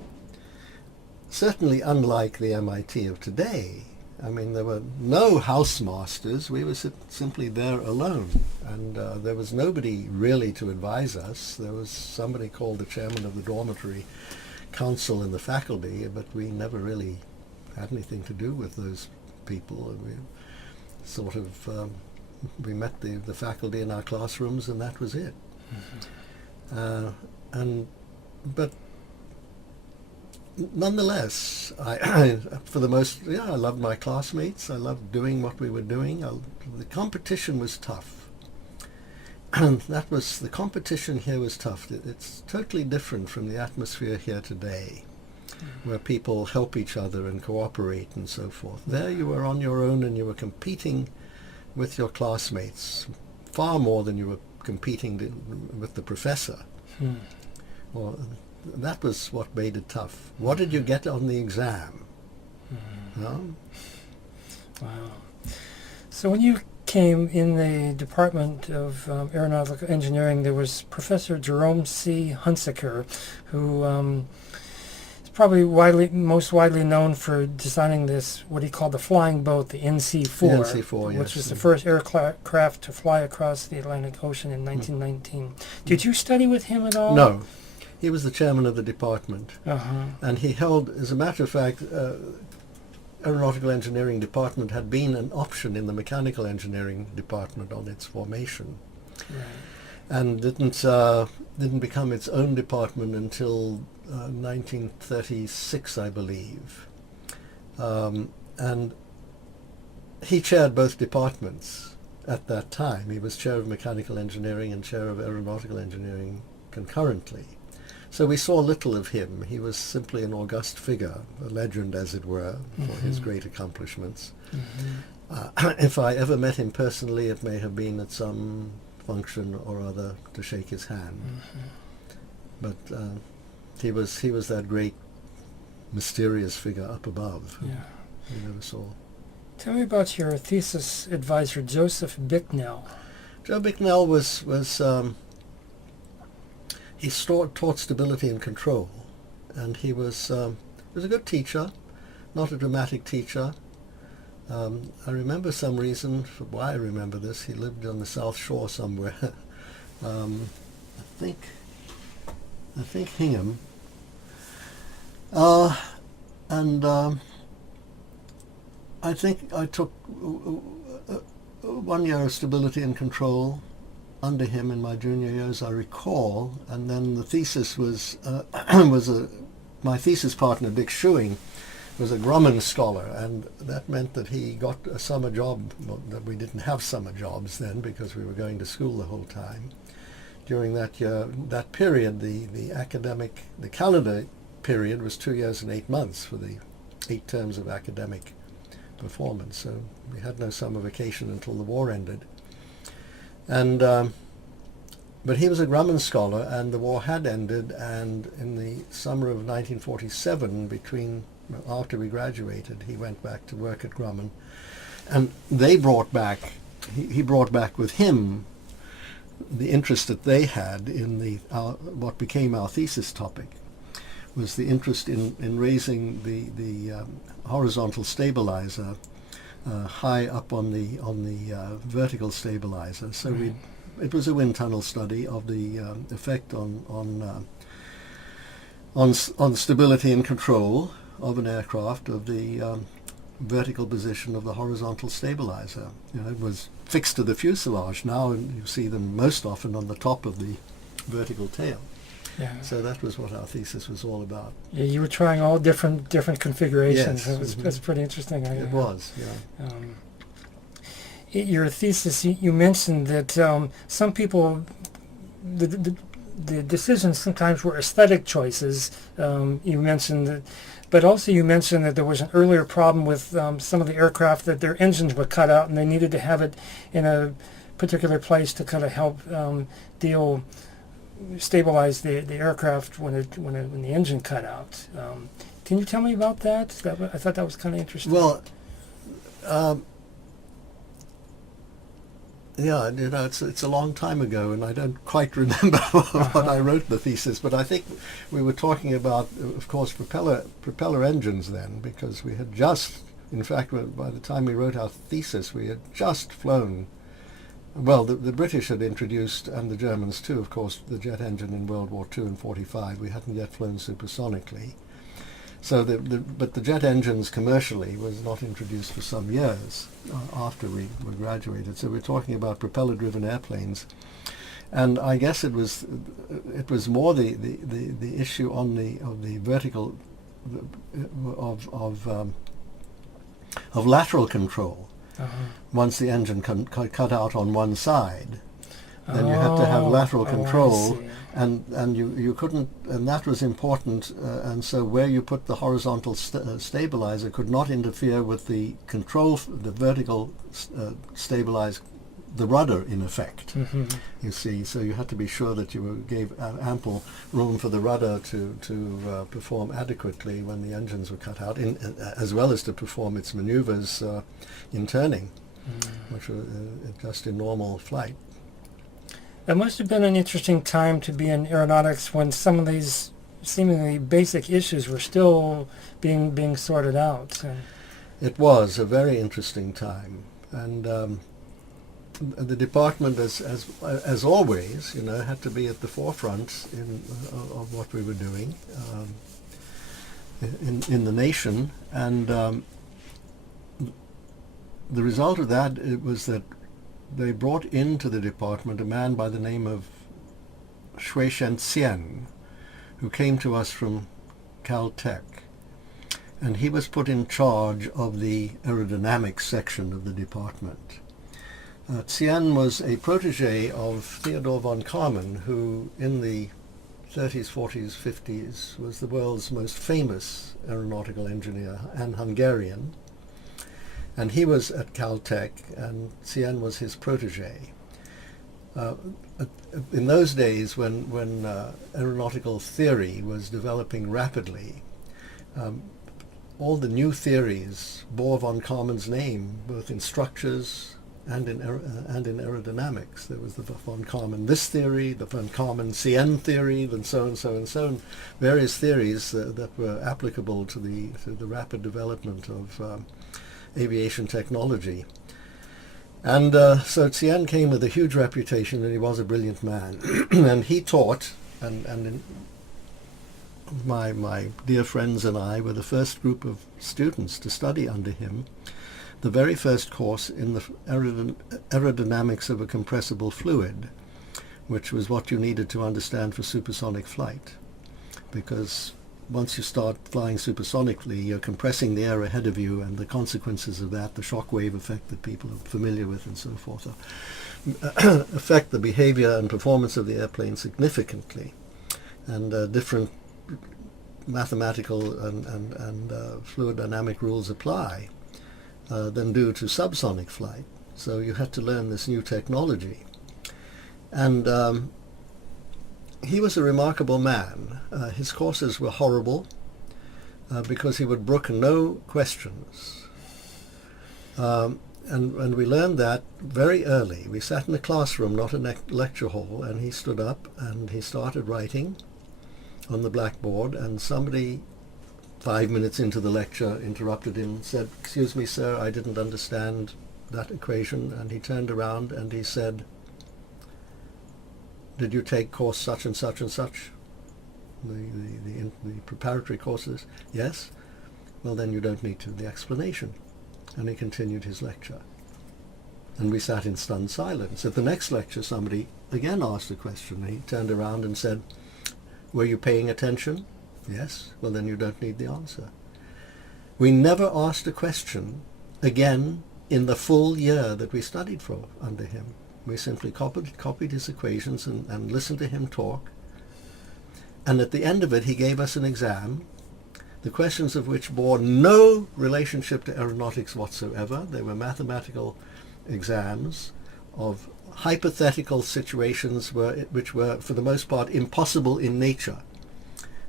certainly unlike the MIT of today. I mean, there were no housemasters. We were simply there alone, and there was nobody really to advise us. There was somebody called the chairman of the dormitory council in the faculty, but we never really had anything to do with those people. And we sort of we met the faculty in our classrooms, and that was it. But nonetheless, I loved my classmates. I loved doing what we were doing. The competition was tough. The competition here was tough. It's totally different from the atmosphere here today, where people help each other and cooperate and so forth. There you were on your own, and you were competing with your classmates far more than you were competing with the professor. Or that was what made it tough. What did you get on the exam? No? Wow. So when you came in the Department of Aeronautical Engineering, there was Professor Jerome C. Hunsaker, who is probably most widely known for designing what he called the flying boat, the NC-4, The NC-4, yes. which was the first aircraft to fly across the Atlantic Ocean in 1919. Did you study with him at all? No. He was the chairman of the department, Uh-huh. and he held, as a matter of fact, Aeronautical Engineering Department had been an option in the Mechanical Engineering Department on its formation, Right. and didn't become its own department until 1936, I believe. And he chaired both departments at that time. He was chair of Mechanical Engineering and chair of Aeronautical Engineering concurrently. So we saw little of him. He was simply an august figure, a legend, as it were, for his great accomplishments. If I ever met him personally, it may have been at some function or other to shake his hand. But he was that great, mysterious figure up above. Yeah. We never saw. Tell me about your thesis advisor, Joseph Bicknell. Joe Bicknell was he taught stability and control, and he was a good teacher, not a dramatic teacher. I remember some reason for why I remember this. He lived on the South Shore somewhere. I think Hingham. And I think I took 1 year of stability and control under him in my junior year, as I recall, and then the thesis was my thesis partner, Dick Schuing, was a Grumman scholar, and that meant that he got a summer job. Well, that we didn't have summer jobs then because we were going to school the whole time. During that year, that period, the calendar period was 2 years and 8 months for the 8 terms of academic performance. So we had no summer vacation until the war ended. And but he was a Grumman scholar, and the war had ended, and in the summer of 1947, after we graduated, he went back to work at Grumman, and he brought back with him the interest that they had in what became our thesis topic, was the interest in raising the horizontal stabilizer high up on the vertical stabilizer. So it was a wind tunnel study of the effect on stability and control of an aircraft, of the vertical position of the horizontal stabilizer. It was fixed to the fuselage. Now you see them most often on the top of the vertical tail. Yeah. So that was what our thesis was all about. Yeah, you were trying all different configurations. Yes. That's pretty interesting. It was, yeah. Your thesis, you mentioned that some people, the decisions sometimes were aesthetic choices. You mentioned that, but also you mentioned that there was an earlier problem with some of the aircraft that their engines were cut out and they needed to have it in a particular place to kind of help stabilize the aircraft when the engine cut out. Can you tell me about that? I thought that was kind of interesting. Well, yeah, it's a long time ago, and I don't quite remember what I wrote in the thesis, but I think we were talking about, of course, propeller engines then, because we had just, in fact, by the time we wrote our thesis, we had just flown. Well, the British had introduced, and the Germans too, of course, the jet engine in World War II in 1945. We hadn't yet flown supersonically. So, but the jet engines commercially was not introduced for some years after we were graduated. So we're talking about propeller-driven airplanes, and I guess it was more the issue on the vertical of lateral control. Once the engine cut out on one side, then you had to have lateral control, and you couldn't, and that was important, and so where you put the horizontal stabilizer could not interfere with the control, the vertical stabilize the rudder in effect. You see, so you had to be sure that you gave ample room for the rudder to perform adequately when the engines were cut out, as well as to perform its maneuvers in turning, which were just in normal flight. It must have been an interesting time to be in aeronautics when some of these seemingly basic issues were still being sorted out. It was a very interesting time, and the department, as always, had to be at the forefront of what we were doing in the nation, and the result of that was that they brought into the department a man by the name of Shui Shen-Tsien, who came to us from Caltech, and he was put in charge of the aerodynamics section of the department. Tsien was a protege of Theodor von Karman, who in the 30s, 40s, 50s was the world's most famous aeronautical engineer, and Hungarian. And he was at Caltech, and Tsien was his protege. In those days, when aeronautical theory was developing rapidly, all the new theories bore von Karman's name, both in structures and in aerodynamics. There was the von Karman this theory, the von Karman Tsien theory, and so on, various theories that were applicable to the rapid development of aviation technology. And so Tsien came with a huge reputation, and he was a brilliant man. And he taught, and my dear friends and I were the first group of students to study under him, the very first course in the aerodynamics of a compressible fluid, which was what you needed to understand for supersonic flight. Because once you start flying supersonically, you're compressing the air ahead of you, and the consequences of that, the shock wave effect that people are familiar with and so forth, affect the behavior and performance of the airplane significantly. And different mathematical and fluid dynamic rules apply than do to subsonic flight. So you had to learn this new technology. And he was a remarkable man. His courses were horrible because he would brook no questions. And we learned that very early. We sat in a classroom, not a lecture hall, and he stood up and he started writing on the blackboard, and somebody 5 minutes into the lecture interrupted him and said, "Excuse me, sir, I didn't understand that equation." And he turned around and he said, "Did you take course such and such and such? The preparatory courses?" "Yes." "Well, then you don't need the explanation." And he continued his lecture. And we sat in stunned silence. At the next lecture, somebody again asked a question. He turned around and said, "Were you paying attention?" "Yes." "Well, then you don't need the answer." We never asked a question again in the full year that we studied for under him. We simply copied his equations and listened to him talk, And at the end of it, he gave us an exam, the questions of which bore no relationship to aeronautics whatsoever. They were mathematical exams of hypothetical situations which were, for the most part, impossible in nature.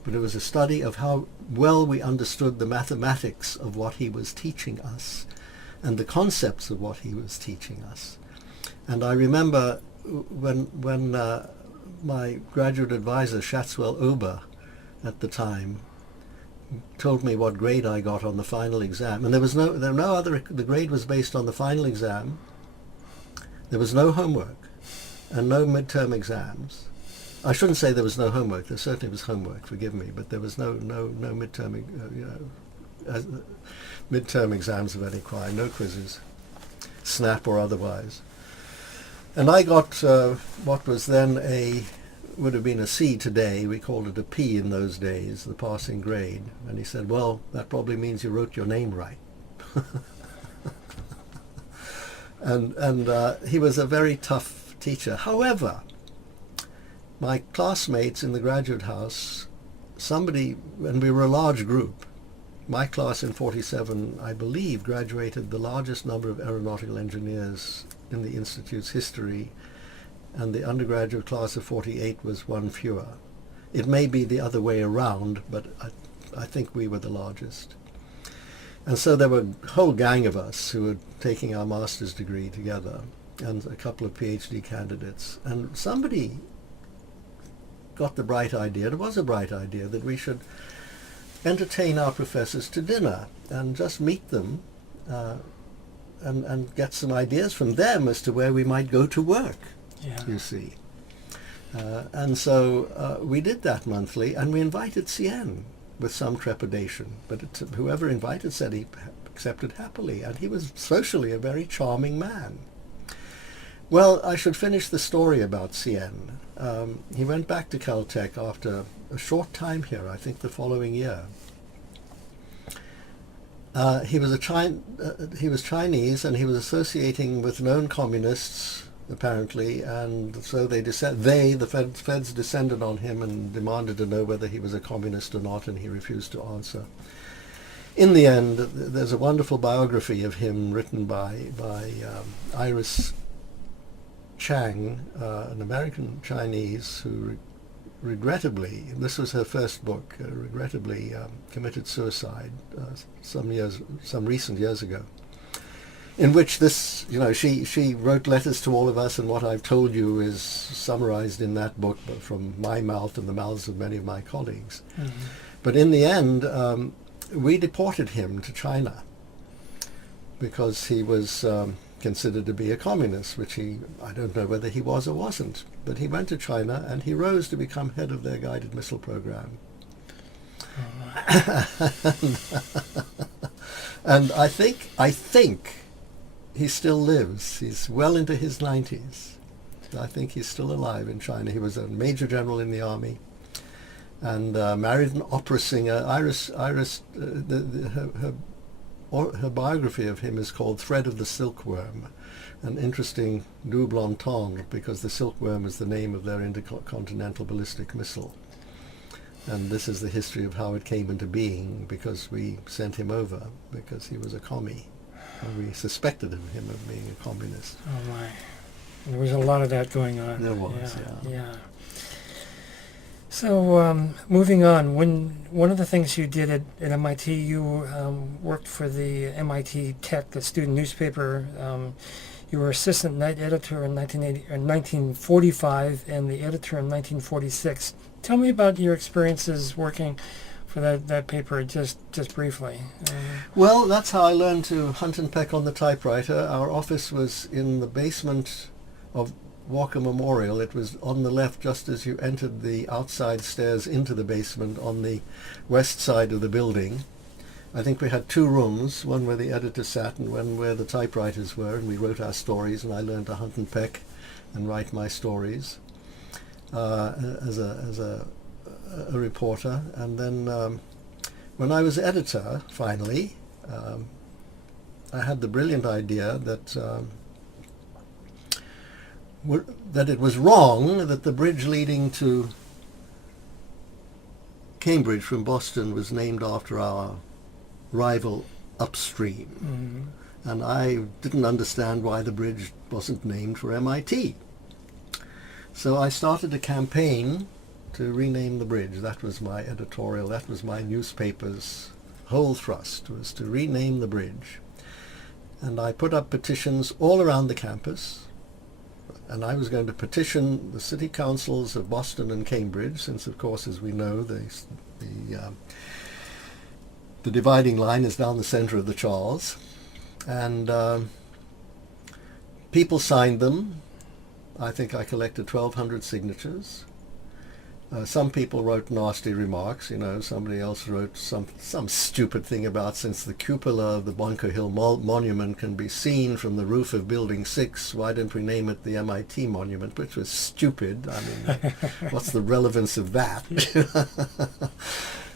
But it was a study of how well we understood the mathematics of what he was teaching us and the concepts of what he was teaching us. And I remember when my graduate advisor, Schatzwell Ober, at the time, told me what grade I got on the final exam. And there were no other, the grade was based on the final exam. There was no homework and no midterm exams. I shouldn't say there was no homework. There certainly was homework, forgive me, but there was no midterm, midterm exams of any kind, no quizzes, snap or otherwise. And I got what was then would have been a C today. We called it a P in those days, the passing grade. And he said, well, that probably means you wrote your name right. and he was a very tough teacher. However, my classmates in the graduate house, and we were a large group. My class in 47, I believe, graduated the largest number of aeronautical engineers in the Institute's history, and the undergraduate class of 48 was one fewer. It may be the other way around, but I think we were the largest. And so there were a whole gang of us who were taking our master's degree together, and a couple of PhD candidates. And somebody got the bright idea, it was a bright idea, that we should entertain our professors to dinner and just meet them and get some ideas from them as to where we might go to work, you see. And so we did that monthly, and we invited Cien with some trepidation. But whoever invited said he accepted happily, and he was socially a very charming man. Well, I should finish the story about Cien. He went back to Caltech after a short time here, I think the following year. He was Chinese, and he was associating with known communists, apparently, and so the feds descended on him and demanded to know whether he was a communist or not, and he refused to answer. In the end, there's a wonderful biography of him written by Iris Chang, an American Chinese who regrettably, this was her first book, regrettably committed suicide some recent years ago, in which she wrote letters to all of us, and what I've told you is summarized in that book, but from my mouth and the mouths of many of my colleagues. Mm-hmm. But in the end, we deported him to China because he was considered to be a communist, which I don't know whether he was or wasn't, but he went to China and he rose to become head of their guided missile program. And I think he still lives. He's well into his 90s. I think he's still alive in China. He was a major general in the army and married an opera singer. Her biography of him is called Thread of the Silkworm, an interesting double entendre, because the silkworm is the name of their intercontinental ballistic missile. And this is the history of how it came into being, because we sent him over, because he was a commie. And we suspected him of being a communist. Oh my. There was a lot of that going on. There was, yeah. So moving on, one of the things you did at MIT, you worked for the MIT Tech, the student newspaper. You were assistant night editor in 1945 and the editor in 1946. Tell me about your experiences working for that paper, just briefly. Well, that's how I learned to hunt and peck on the typewriter. Our office was in the basement of Walker Memorial. It was on the left just as you entered the outside stairs into the basement on the west side of the building. I think we had two rooms, one where the editor sat and one where the typewriters were, and we wrote our stories, and I learned to hunt and peck and write my stories as a reporter. And then when I was editor, finally, I had the brilliant idea that it was wrong that the bridge leading to Cambridge from Boston was named after our rival upstream. Mm-hmm. And I didn't understand why the bridge wasn't named for MIT. So I started a campaign to rename the bridge. That was my editorial, that was my newspaper's whole thrust, was to rename the bridge. And I put up petitions all around the campus, and I was going to petition the city councils of Boston and Cambridge, since of course, as we know, the dividing line is down the center of the Charles. And people signed them. I think I collected 1,200 signatures. Some people wrote nasty remarks. Somebody else wrote some stupid thing about, since the cupola of the Bunker Hill Monument can be seen from the roof of Building 6, why didn't we name it the MIT Monument, which was stupid. I mean, what's the relevance of that?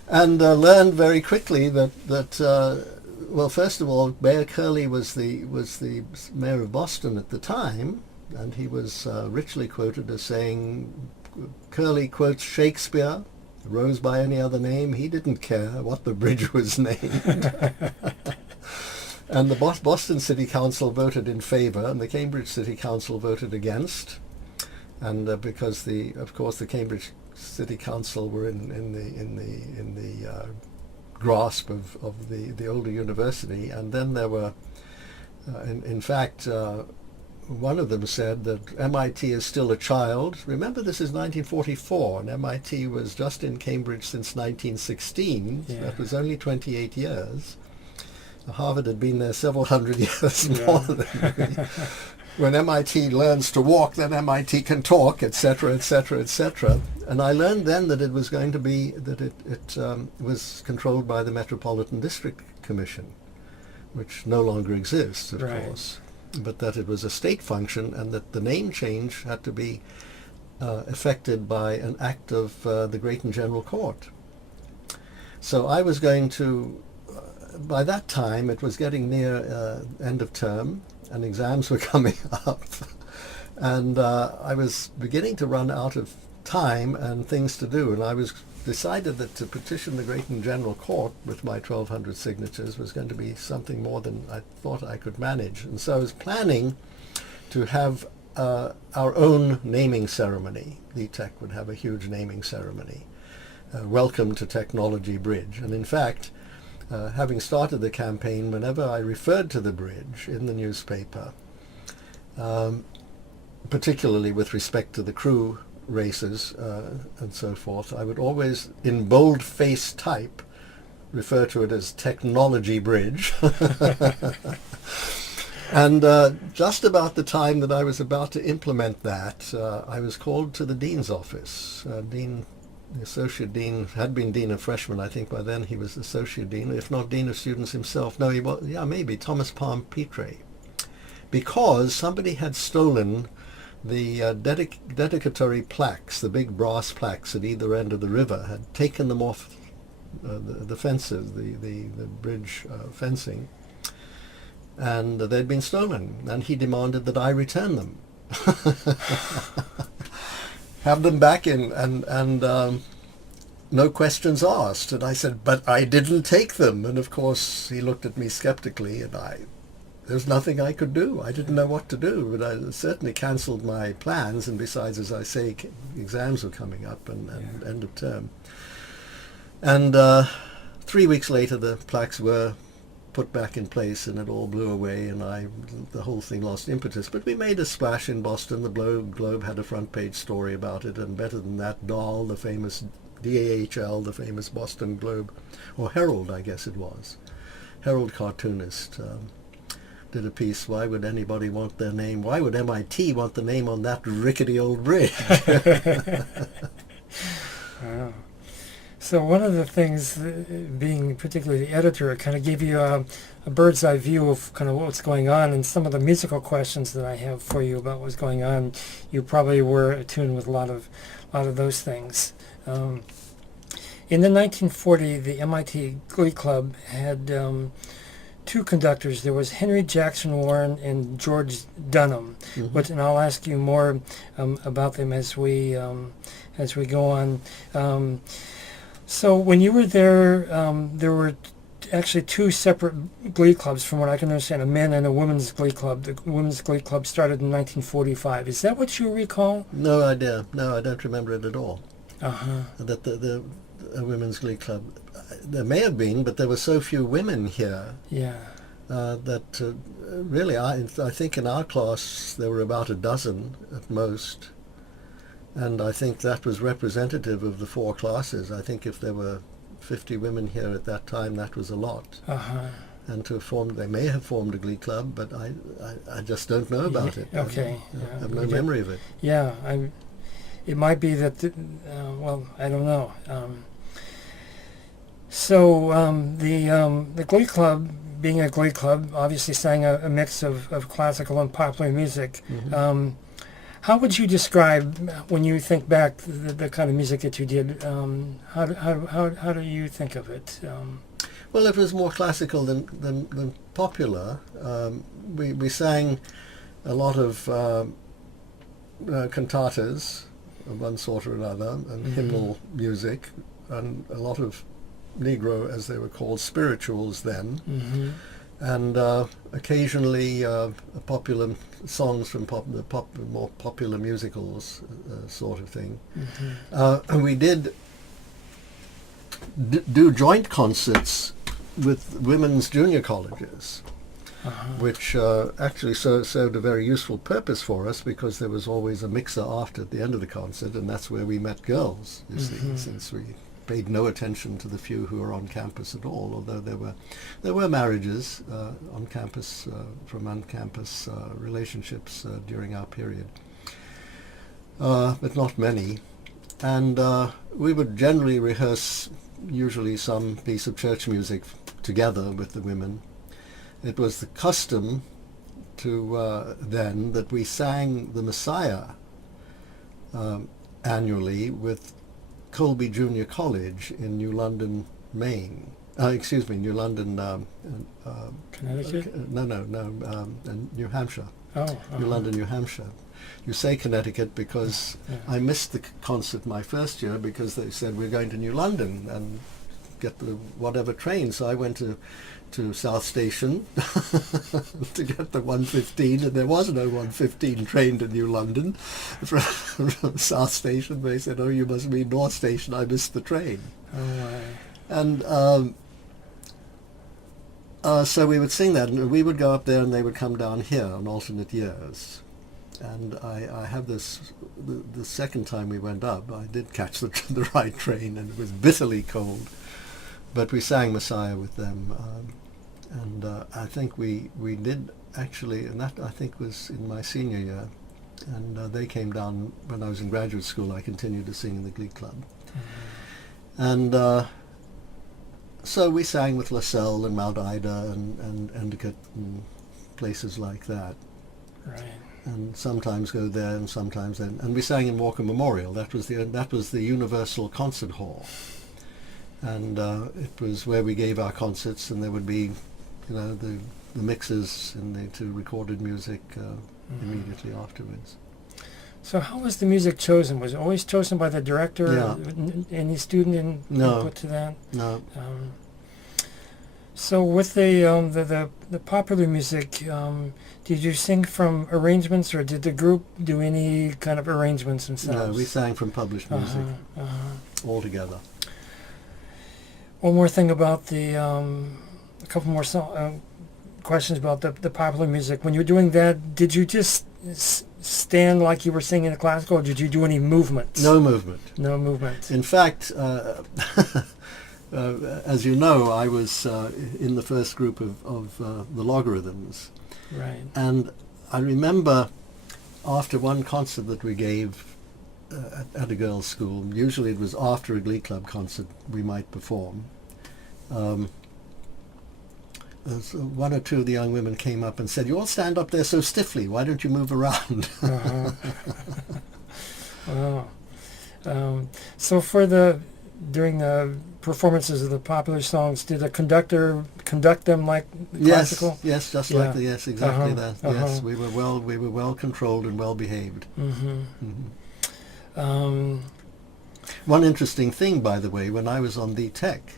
And learned very quickly that well, first of all, Mayor Curley was the mayor of Boston at the time, and he was richly quoted as saying, Curley quotes Shakespeare, rose by any other name, he didn't care what the bridge was named. And the Boston City Council voted in favor, and the Cambridge City Council voted against. And because of course the Cambridge City Council were in the grasp of the older university, and then there were, in fact, one of them said that MIT is still a child. Remember, this is 1944, and MIT was just in Cambridge since 1916. Yeah. That was only 28 years. Harvard had been there several hundred years more than me. When MIT learns to walk, then MIT can talk, etc., etc., etc. And I learned then that it was going to be, that it was controlled by the Metropolitan District Commission, which no longer exists, of course, but that it was a state function, and that the name change had to be effected by an act of the Great and General Court. So I was going to, by that time it was getting near end of term, and exams were coming up, and I was beginning to run out of time and things to do, and I was decided that to petition the Great and General Court with my 1,200 signatures was going to be something more than I thought I could manage. And so I was planning to have our own naming ceremony. The Tech would have a huge naming ceremony. Welcome to Technology Bridge. And in fact, having started the campaign, whenever I referred to the bridge in the newspaper, particularly with respect to the crew races and so forth, I would always, in bold-face type, refer to it as Technology Bridge. And just about the time that I was about to implement that, I was called to the dean's office. The associate dean had been dean of freshmen. I think by then he was associate dean, if not dean of students himself. No, he was, maybe Thomas Palm Petre, because somebody had stolen the dedicatory plaques, the big brass plaques at either end of the river, had taken them off the fences, the bridge fencing, and they'd been stolen, and he demanded that I return them. Have them back in, and no questions asked. And I said, but I didn't take them. And of course he looked at me skeptically, and there's nothing I could do. I didn't know what to do, but I certainly cancelled my plans. And besides, as I say, exams were coming up and end of term. And 3 weeks later, the plaques were put back in place, and it all blew away, and the whole thing lost impetus. But we made a splash in Boston. The Globe had a front page story about it, and better than that, Dahl, the famous DAHL, the famous Boston Globe, or Herald, I guess it was, Herald cartoonist, did a piece, why would anybody want their name, why would MIT want the name on that rickety old bridge? Wow. So one of the things, being particularly the editor, it kind of gave you a bird's eye view of kind of what's going on, and some of the musical questions that I have for you about what's going on, you probably were attuned with a lot of those things. In the 1940, the MIT Glee Club had two conductors. There was Henry Jackson Warren and George Dunham, mm-hmm. And I'll ask you more about them as we go on. So when you were there, there were actually two separate glee clubs, from what I can understand, a men and a women's glee club. The women's glee club started in 1945. Is that what you recall? No idea. No, I don't remember it at all. Uh-huh. That the women's glee club, there may have been, but there were so few women here. Yeah. That really, I think in our class there were about a dozen at most, and I think that was representative of the four classes. I think if there were 50 women here at that time, that was a lot. Uh-huh. And to have formed, they may have formed a glee club, but I just don't know about it. Okay. I have no memory of it. Yeah, it might be that, well, I don't know. The glee club, being a glee club, obviously sang a mix of classical and popular music. Mm-hmm. How would you describe, when you think back, the kind of music that you did? How do you think of it? Well, it was more classical than popular. We sang a lot of cantatas of one sort or another, and hymnal music, and a lot of Negro, as they were called, spirituals then. Mm-hmm. And occasionally popular songs from more popular musicals, sort of thing. Mm-hmm. And we did do joint concerts with women's junior colleges, which actually served a very useful purpose for us, because there was always a mixer after at the end of the concert, and that's where we met girls, you see, since we paid no attention to the few who were on campus at all, although there were marriages on campus, from on-campus relationships during our period, but not many. And we would generally rehearse usually some piece of church music together with the women. It was the custom to then that we sang the Messiah annually with Colby Junior College in New London, Maine. New London, Connecticut? New Hampshire. Oh. New London, New Hampshire. You say Connecticut because I missed the concert my first year because they said we're going to New London and get the whatever train. So I went to South Station to get the 1:15, and there was no 1:15 train to New London from South Station. They said, "Oh, you must be North Station." I missed the train. Oh, and so we would sing that, and we would go up there, and they would come down here on alternate years. And I have this, the second time we went up, I did catch the right train, and it was bitterly cold. But we sang Messiah with them. And I think we did actually, and that I think was in my senior year. And they came down when I was in graduate school. I continued to sing in the Glee Club. And so we sang with LaSalle and Mount Ida and Endicott and places like that. right. And sometimes go there, and sometimes then. And we sang in Walker Memorial. That was the Universal Concert Hall, and it was where we gave our concerts. And there would be, the mixes and the to recorded music immediately afterwards. So how was the music chosen? Was it always chosen by the director? Yeah. Any student input to that? No. So with the popular music, did you sing from arrangements, or did the group do any kind of arrangements themselves? No, we sang from published music all together. One more thing about a couple more questions about the popular music. When you were doing that, did you just stand like you were singing the classical, or did you do any movements? No movement. No movement. In fact, as you know, I was in the first group of the Logarithms. Right. And I remember after one concert that we gave at a girls' school, usually it was after a Glee Club concert we might perform, one or two of the young women came up and said, "You all stand up there so stiffly, why don't you move around?" Wow. So during the performances of the popular songs, did the conductor conduct them like classical? Yes, just like exactly that. Yes, we were well controlled and well behaved. Mm-hmm. One interesting thing, by the way, when I was on the Tech,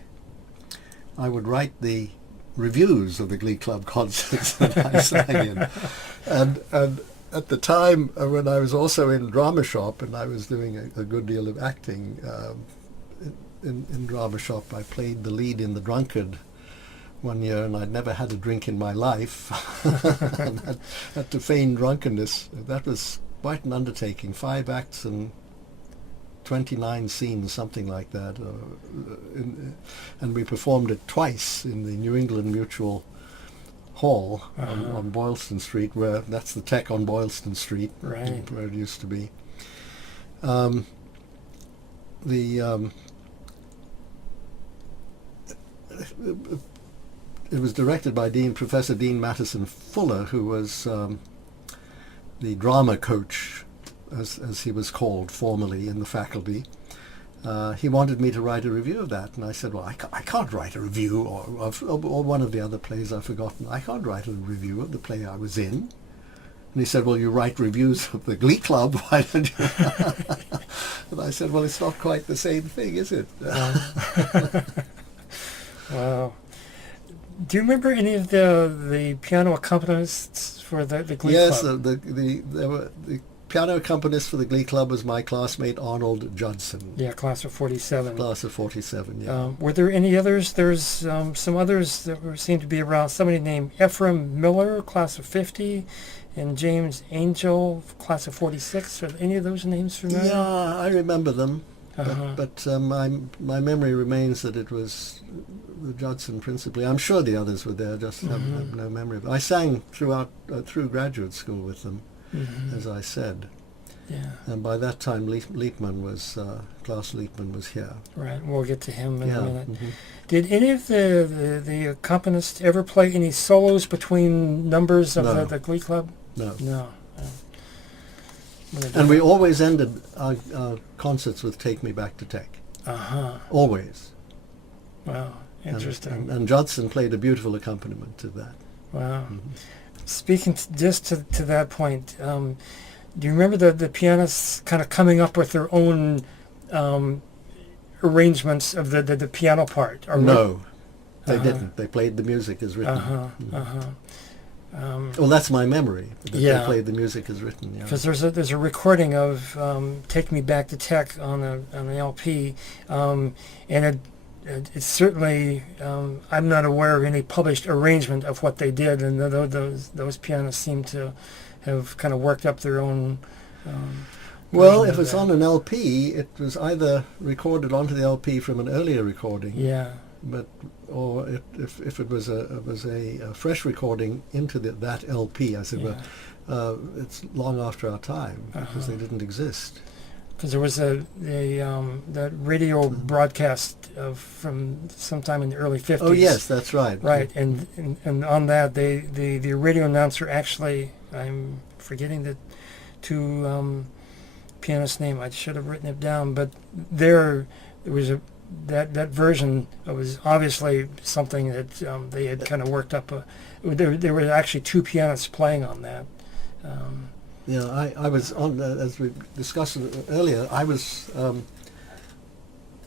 I would write the reviews of the Glee Club concerts that I sang in. And at the time, when I was also in Drama Shop, and I was doing a good deal of acting in Drama Shop, I played the lead in The Drunkard one year, and I'd never had a drink in my life. And had to feign drunkenness. That was quite an undertaking. 5 acts and 29 scenes, something like that. And we performed it twice in the New England Mutual Hall on Boylston Street, where that's the Tech on Boylston Street, Right. where it used to be. It was directed by Professor Dean Mattison Fuller, who was the drama coach, as he was called formerly in the faculty. He wanted me to write a review of that, and I said, well, I can't write a review or one of the other plays I've forgotten. I can't write a review of the play I was in. And he said, well, you write reviews of the Glee Club, why don't you? And I said, well, it's not quite the same thing, is it? Wow. Do you remember any of the piano accompanists for the Glee Yes, Club? the piano accompanist for the Glee Club was my classmate Arnold Judson. Yeah, class of 47. Class of 47, yeah. Were there any others? There's some others that seem to be around. Somebody named Ephraim Miller, class of 50, and James Angel, class of 46. Are any of those names familiar? Yeah, I remember them, Uh-huh. but my memory remains that it was the Judson principally. I'm sure the others were there, just have no memory of it. I sang through graduate school with them, as I said. Yeah. And by that time, Klaus Liepman was here. Right. We'll get to him in a minute. mhm. Did any of the accompanists ever play any solos between numbers of No. the Glee Club? No. No. And we always ended our concerts with Take Me Back to Tech. Uh-huh. Always. Wow. Interesting. And Judson played a beautiful accompaniment to that. Wow. Speaking just to that point, do you remember the pianists kind of coming up with their own arrangements of the piano part? Or No, they Uh-huh. didn't. They played the music as written. Uh-huh. Uh-huh. Well, that's my memory. That Yeah. They played the music as written. Yeah. Because there's a recording of "Take Me Back to Tech" on an LP, and it's certainly I'm not aware of any published arrangement of what they did, and those pianists seem to have kind of worked up their own. Well, version if of it's that. on an LP, it was either recorded onto the LP from an earlier recording, Yeah. or if it was a fresh recording into that LP, as it Yeah. were. It's long after our time because they didn't exist. Because there was that radio broadcast from sometime in the early 50s. Oh yes, that's right. Right, and on that, the radio announcer actually, I'm forgetting the two pianist name. I should have written it down, but there was that version was obviously something that they had kind of worked up. There were actually two pianists playing on that. Yeah, I was on, as we discussed earlier, I was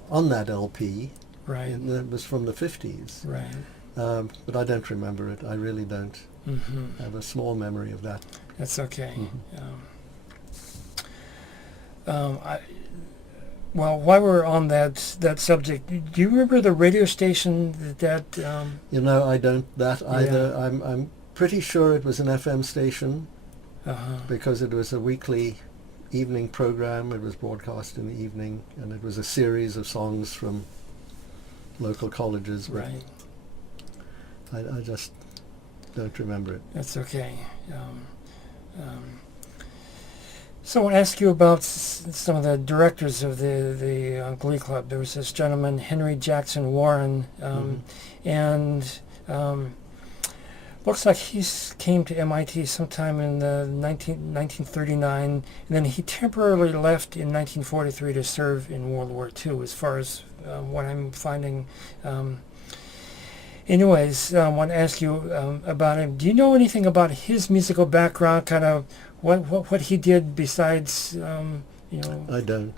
on that LP. Right. And it was from the 50s. Right. But I don't remember it. I really don't. Mm-hmm. I have a small memory of that. That's okay. Mhm. Well, while we're on that subject, do you remember the radio station that You know, I don't that either. Yeah. I'm pretty sure it was an FM station uh-huh. because it was a weekly evening program. It was broadcast in the evening, and it was a series of songs from local colleges. But Right. I just don't remember it. That's okay. So I want to ask you about some of the directors of the Glee Club. There was this gentleman, Henry Jackson Warren, and looks like he came to MIT sometime in the 1939, and then he temporarily left in 1943 to serve in World War II, as far as what I'm finding. Anyways, I want to ask you about him. Do you know anything about his musical background, kind of what he did besides, I don't.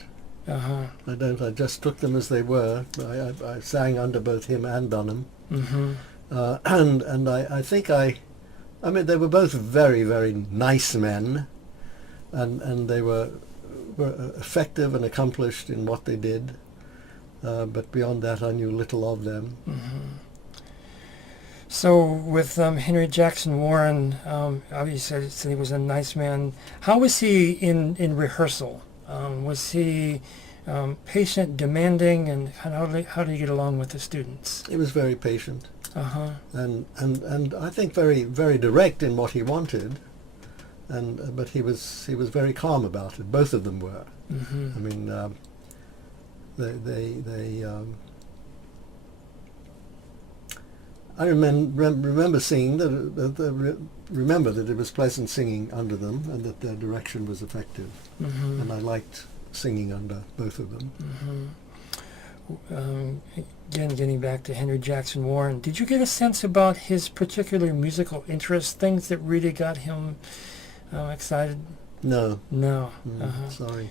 Uh-huh. I don't. I just took them as they were. I sang under both him and Dunham, Mm-hmm. and I think I mean they were both very, very nice men, and they were effective and accomplished in what they did. But beyond that, I knew little of them. Mm-hmm. So with Henry Jackson Warren, obviously said he was a nice man. How was he in rehearsal? Was he patient, demanding, and how did he get along with the students? He was very patient, Uh-huh. and I think very, very direct in what he wanted, but he was very calm about it. Both of them were. Mm-hmm. I mean, they I remember seeing remember that it was pleasant singing under them, and that their direction was effective, Mm-hmm. and I liked singing under both of them. Mm-hmm. Again, getting back to Henry Jackson Warren, did you get a sense about his particular musical interests, things that really got him excited? No. No. Uh-huh. Sorry,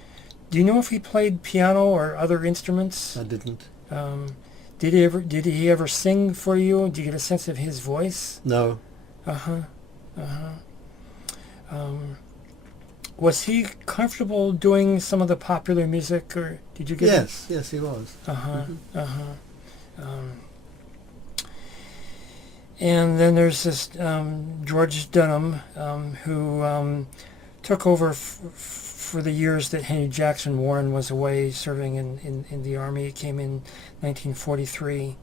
Do you know if he played piano or other instruments? I didn't. Did he ever sing for you? Do you get a sense of his voice? No. Uh-huh. Was he comfortable doing some of the popular music, or did you get? Yes, he was. And then there's this George Dunham, who took over for the years that Henry Jackson Warren was away serving in the Army. He came in 1943.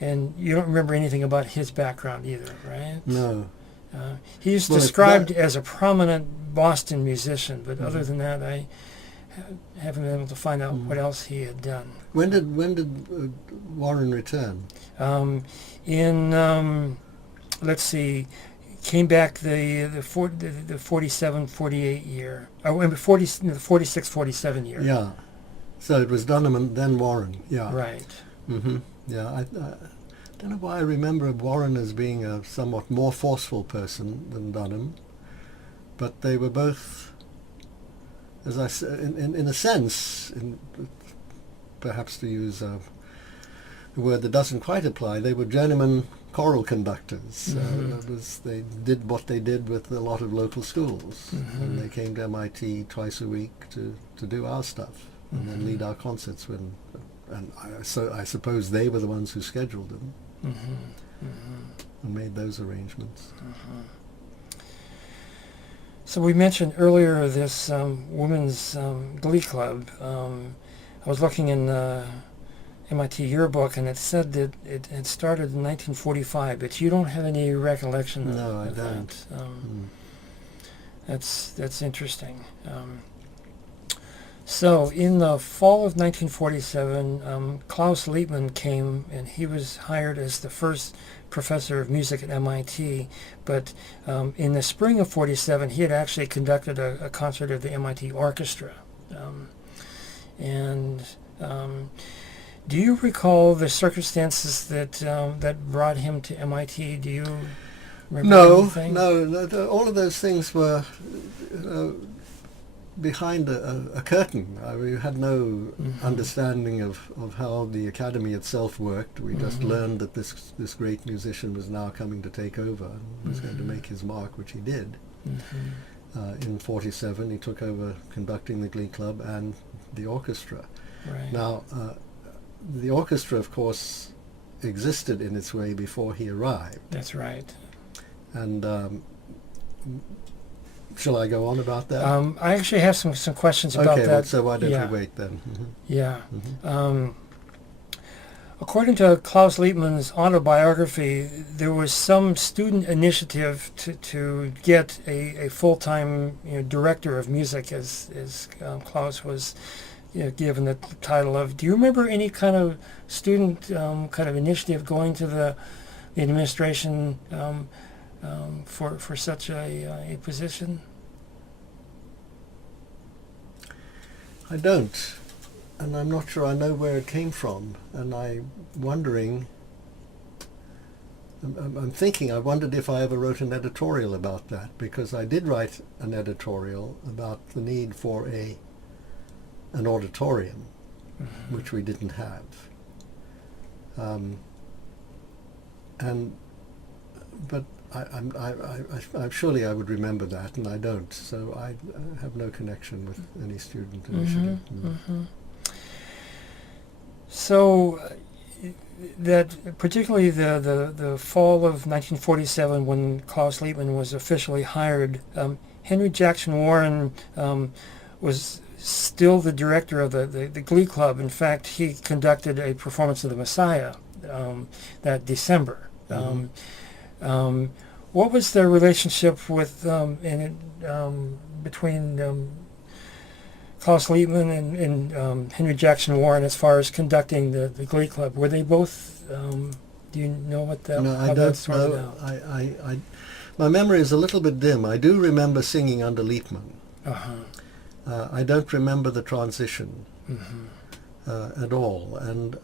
And you don't remember anything about his background either, right? No. He's Well, described as a prominent Boston musician, but other than that, I haven't been able to find out what else he had done. When did Warren return? Let's see, came back the 47-48 year, the 46-47 year. Yeah. So it was Dunham and then Warren. Yeah. Right. Mm-hmm. Yeah. I don't know why I remember Warren as being a somewhat more forceful person than Dunham, but they were both, as I said, in a sense, perhaps to use a word that doesn't quite apply, they were journeyman choral conductors. They did what they did with a lot of local schools, and they came to MIT twice a week to do our stuff and then lead our concerts. And I suppose they were the ones who scheduled them and made those arrangements. So we mentioned earlier this women's glee club. I was looking in MIT yearbook, and it said that it had started in 1945, but you don't have any recollection No, of I don't. That. That's interesting. So in the fall of 1947, Klaus Liebman came, and he was hired as the first professor of music at MIT. But in the spring of 47, he had actually conducted a concert of the MIT orchestra. Do you recall the circumstances that brought him to MIT? Do you remember anything? No. All of those things were behind a curtain. We had no understanding of how the academy itself worked. We just learned that this great musician was now coming to take over and was going to make his mark, which he did. In 47, he took over conducting the Glee Club and the orchestra. Right. Now, the orchestra, of course, existed in its way before he arrived. That's right. And shall I go on about that? I actually have some questions about that. Okay, so why don't we wait then? Yeah. According to Klaus Liebman's autobiography, there was some student initiative to get a full-time director of music, as Klaus was given the title of. Do you remember any kind of student kind of initiative going to the administration for such a position? I don't, and I'm not sure I know where it came from, and I'm wondering, I'm thinking, I wondered if I ever wrote an editorial about that, because I did write an editorial about the need for a an auditorium, which we didn't have. But I surely I would remember that, and I don't. So I have no connection with any student initiative. So that particularly the fall of 1947, when Klaus Liebman was officially hired, Henry Jackson Warren was still the director of the Glee Club. In fact, he conducted a performance of the Messiah that December. What was the relationship with between Klaus Liebman and Henry Jackson Warren as far as conducting the Glee Club? Were they both? Do you know what that? No, how I that don't started know. out? My memory is a little bit dim. I do remember singing under Liebman. I don't remember the transition at all. And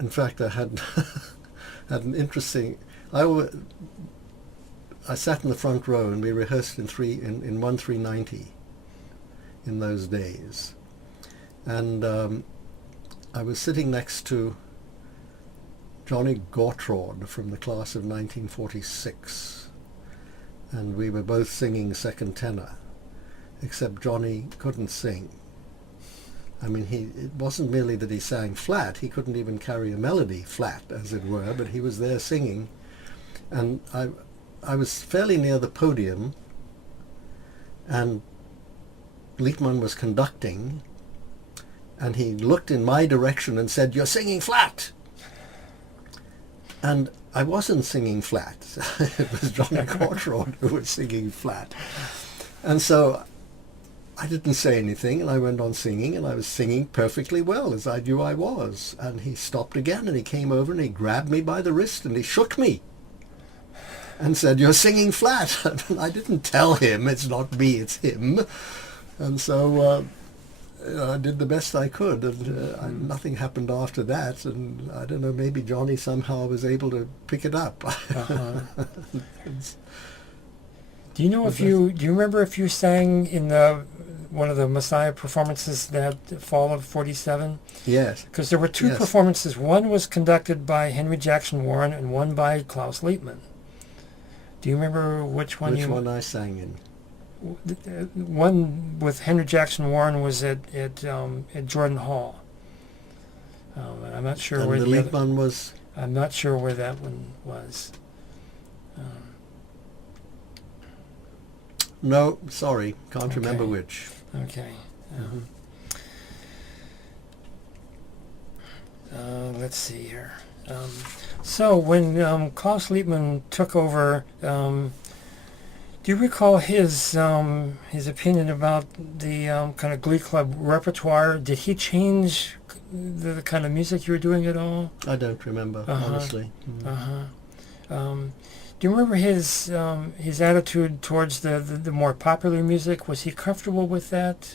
in fact, I had had an interesting. I sat in the front row, and we rehearsed in 390 in those days, and I was sitting next to Johnny Gortrod from the class of 1946, and we were both singing second tenor, except Johnny couldn't sing. I mean, it wasn't merely that he sang flat, he couldn't even carry a melody flat, as it were, but he was there singing. And I was fairly near the podium, and Liebman was conducting, and he looked in my direction and said, "You're singing flat!" And I wasn't singing flat. It was Johnny Gortrod who was singing flat. And so I didn't say anything, and I went on singing, and I was singing perfectly well, as I knew I was. And he stopped again, and he came over, and he grabbed me by the wrist, and he shook me and said, "You're singing flat." And I didn't tell him, it's not me, it's him. And so I did the best I could, and nothing happened after that. And I don't know, maybe Johnny somehow was able to pick it up. Do you know do you remember if you sang in one of the Messiah performances that fall of 47? Yes. Because there were two performances. One was conducted by Henry Jackson Warren and one by Klaus Liebman. Do you remember which one? Which one I sang in? One with Henry Jackson Warren was at Jordan Hall. And I'm not sure and where the the Liebman was. I'm not sure where that one was. No, sorry, can't remember which. Okay. Let's see here. So when Klaus Liebman took over, do you recall his opinion about the kind of Glee Club repertoire? Did he change the kind of music you were doing at all? I don't remember, honestly. Do you remember his attitude towards the more popular music? Was he comfortable with that?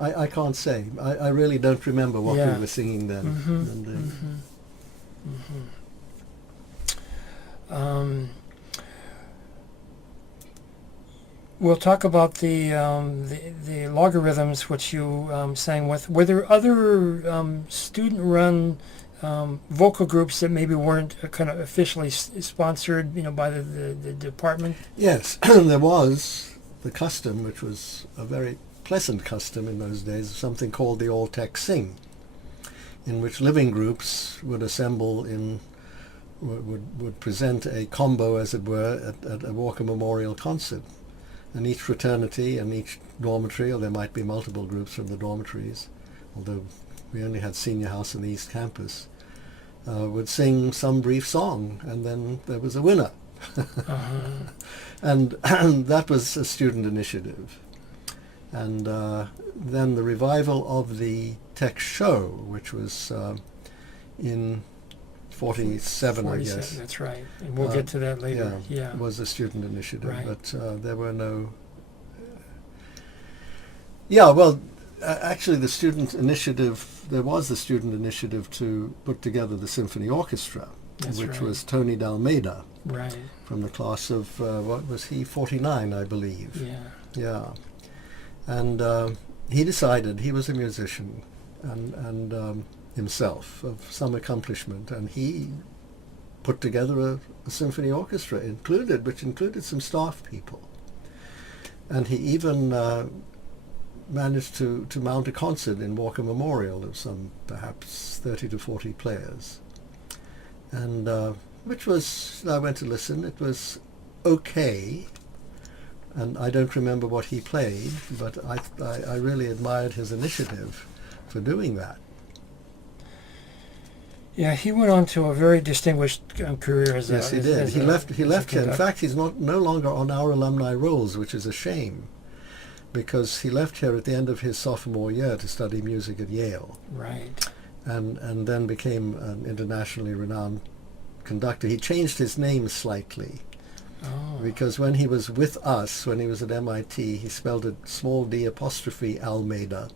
I can't say. I really don't remember what we were singing then. We'll talk about the logarithms which you sang with. Were there other student-run vocal groups that maybe weren't kind of officially sponsored, by the department? Yes, there was the custom, which was a very pleasant custom in those days, something called the All-Tech Sing, in which living groups would assemble would present a combo, as it were, at a Walker Memorial concert. And each fraternity and each dormitory, or there might be multiple groups from the dormitories, although we only had senior house in the East Campus, would sing some brief song, and then there was a winner. And that was a student initiative. And then the revival of the Tech Show, which was in 47, I guess. That's right. And we'll get to that later. Yeah, was a student initiative, right. But there were no... Yeah, well, actually the student initiative, there was the student initiative to put together the symphony orchestra, which was Tony D'Almeida, right, from the class of, what was he, 49, I believe. Yeah. Yeah. And he decided he was a musician and himself of some accomplishment, and he put together a symphony orchestra which included some staff people. And he even managed to mount a concert in Walker Memorial of some perhaps 30 to 40 players. And which was, I went to listen, it was okay. And I don't remember what he played, but I really admired his initiative for doing that. Yeah, he went on to a very distinguished career as yes, he did. He left here. In fact, he's no longer on our alumni rolls, which is a shame, because he left here at the end of his sophomore year to study music at Yale. Right. And then became an internationally renowned conductor. He changed his name slightly. Oh. Because when he was with us, when he was at MIT, he spelled it small d apostrophe Almeida.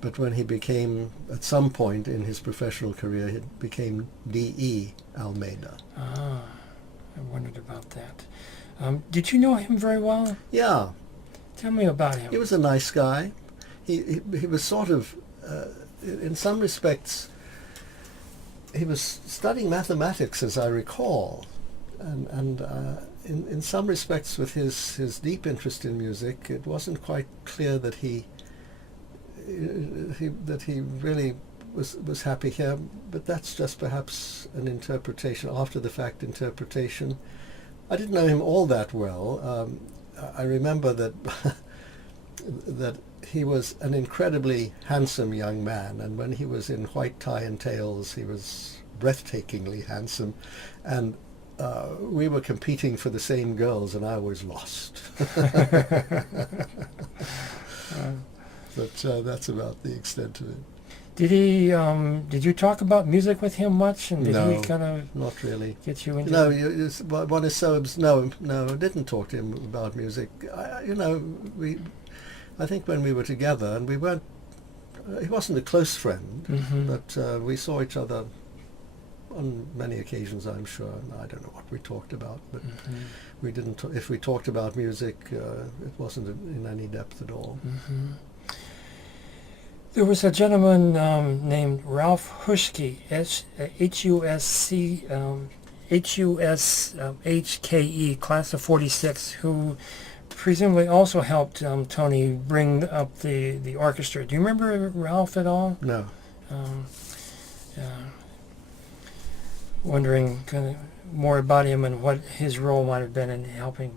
But when he became, at some point in his professional career, it became D.E. Almeida. Ah, I wondered about that. Did you know him very well? Yeah. Tell me about him. He was a nice guy. He was sort of, in some respects, he was studying mathematics, as I recall. And in some respects, with his deep interest in music, it wasn't quite clear that he really was happy here. But that's just perhaps an interpretation, after the fact interpretation. I didn't know him all that well. I remember that that he was an incredibly handsome young man, and when he was in white tie and tails, he was breathtakingly handsome, and we were competing for the same girls, and I was lost. But that's about the extent of it. Did he? Did you talk about music with him much? And did he kind of not really get you into? No, one is so no. I didn't talk to him about music. I think when we were together, and we weren't. He wasn't a close friend, but we saw each other on many occasions, I'm sure. And I don't know what we talked about, but we didn't. If we talked about music, it wasn't in any depth at all. There was a gentleman named Ralph Huschke, Hushke, class of 46, who presumably also helped Tony bring up the orchestra. Do you remember Ralph at all? No. Wondering kind of more about him and what his role might have been in helping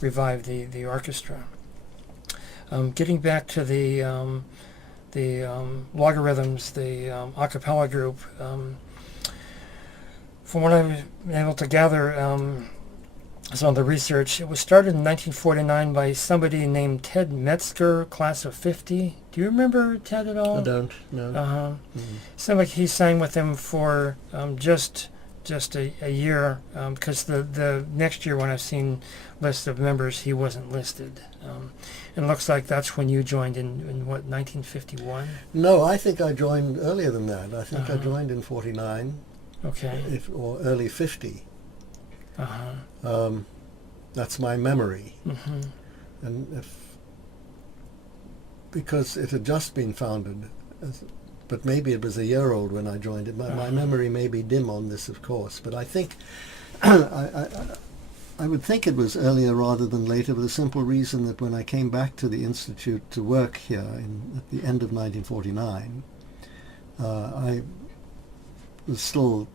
revive the orchestra. Getting back to the logarithms, the a cappella group, from what I've been able to gather, some of the research, it was started in 1949 by somebody named Ted Metzger, class of 50. Do you remember Ted at all? I don't, no. Seemed like he sang with him for just a year, because the next year when I've seen lists of members, he wasn't listed. And it looks like that's when you joined in what, 1951? No, I think I joined earlier than that. I think I joined in 49. Okay. Or early 50. That's my memory. And because it had just been founded, but maybe it was a year old when I joined it. My memory may be dim on this, of course, but I think I would think it was earlier rather than later, for the simple reason that when I came back to the Institute to work here at the end of 1949, I was still,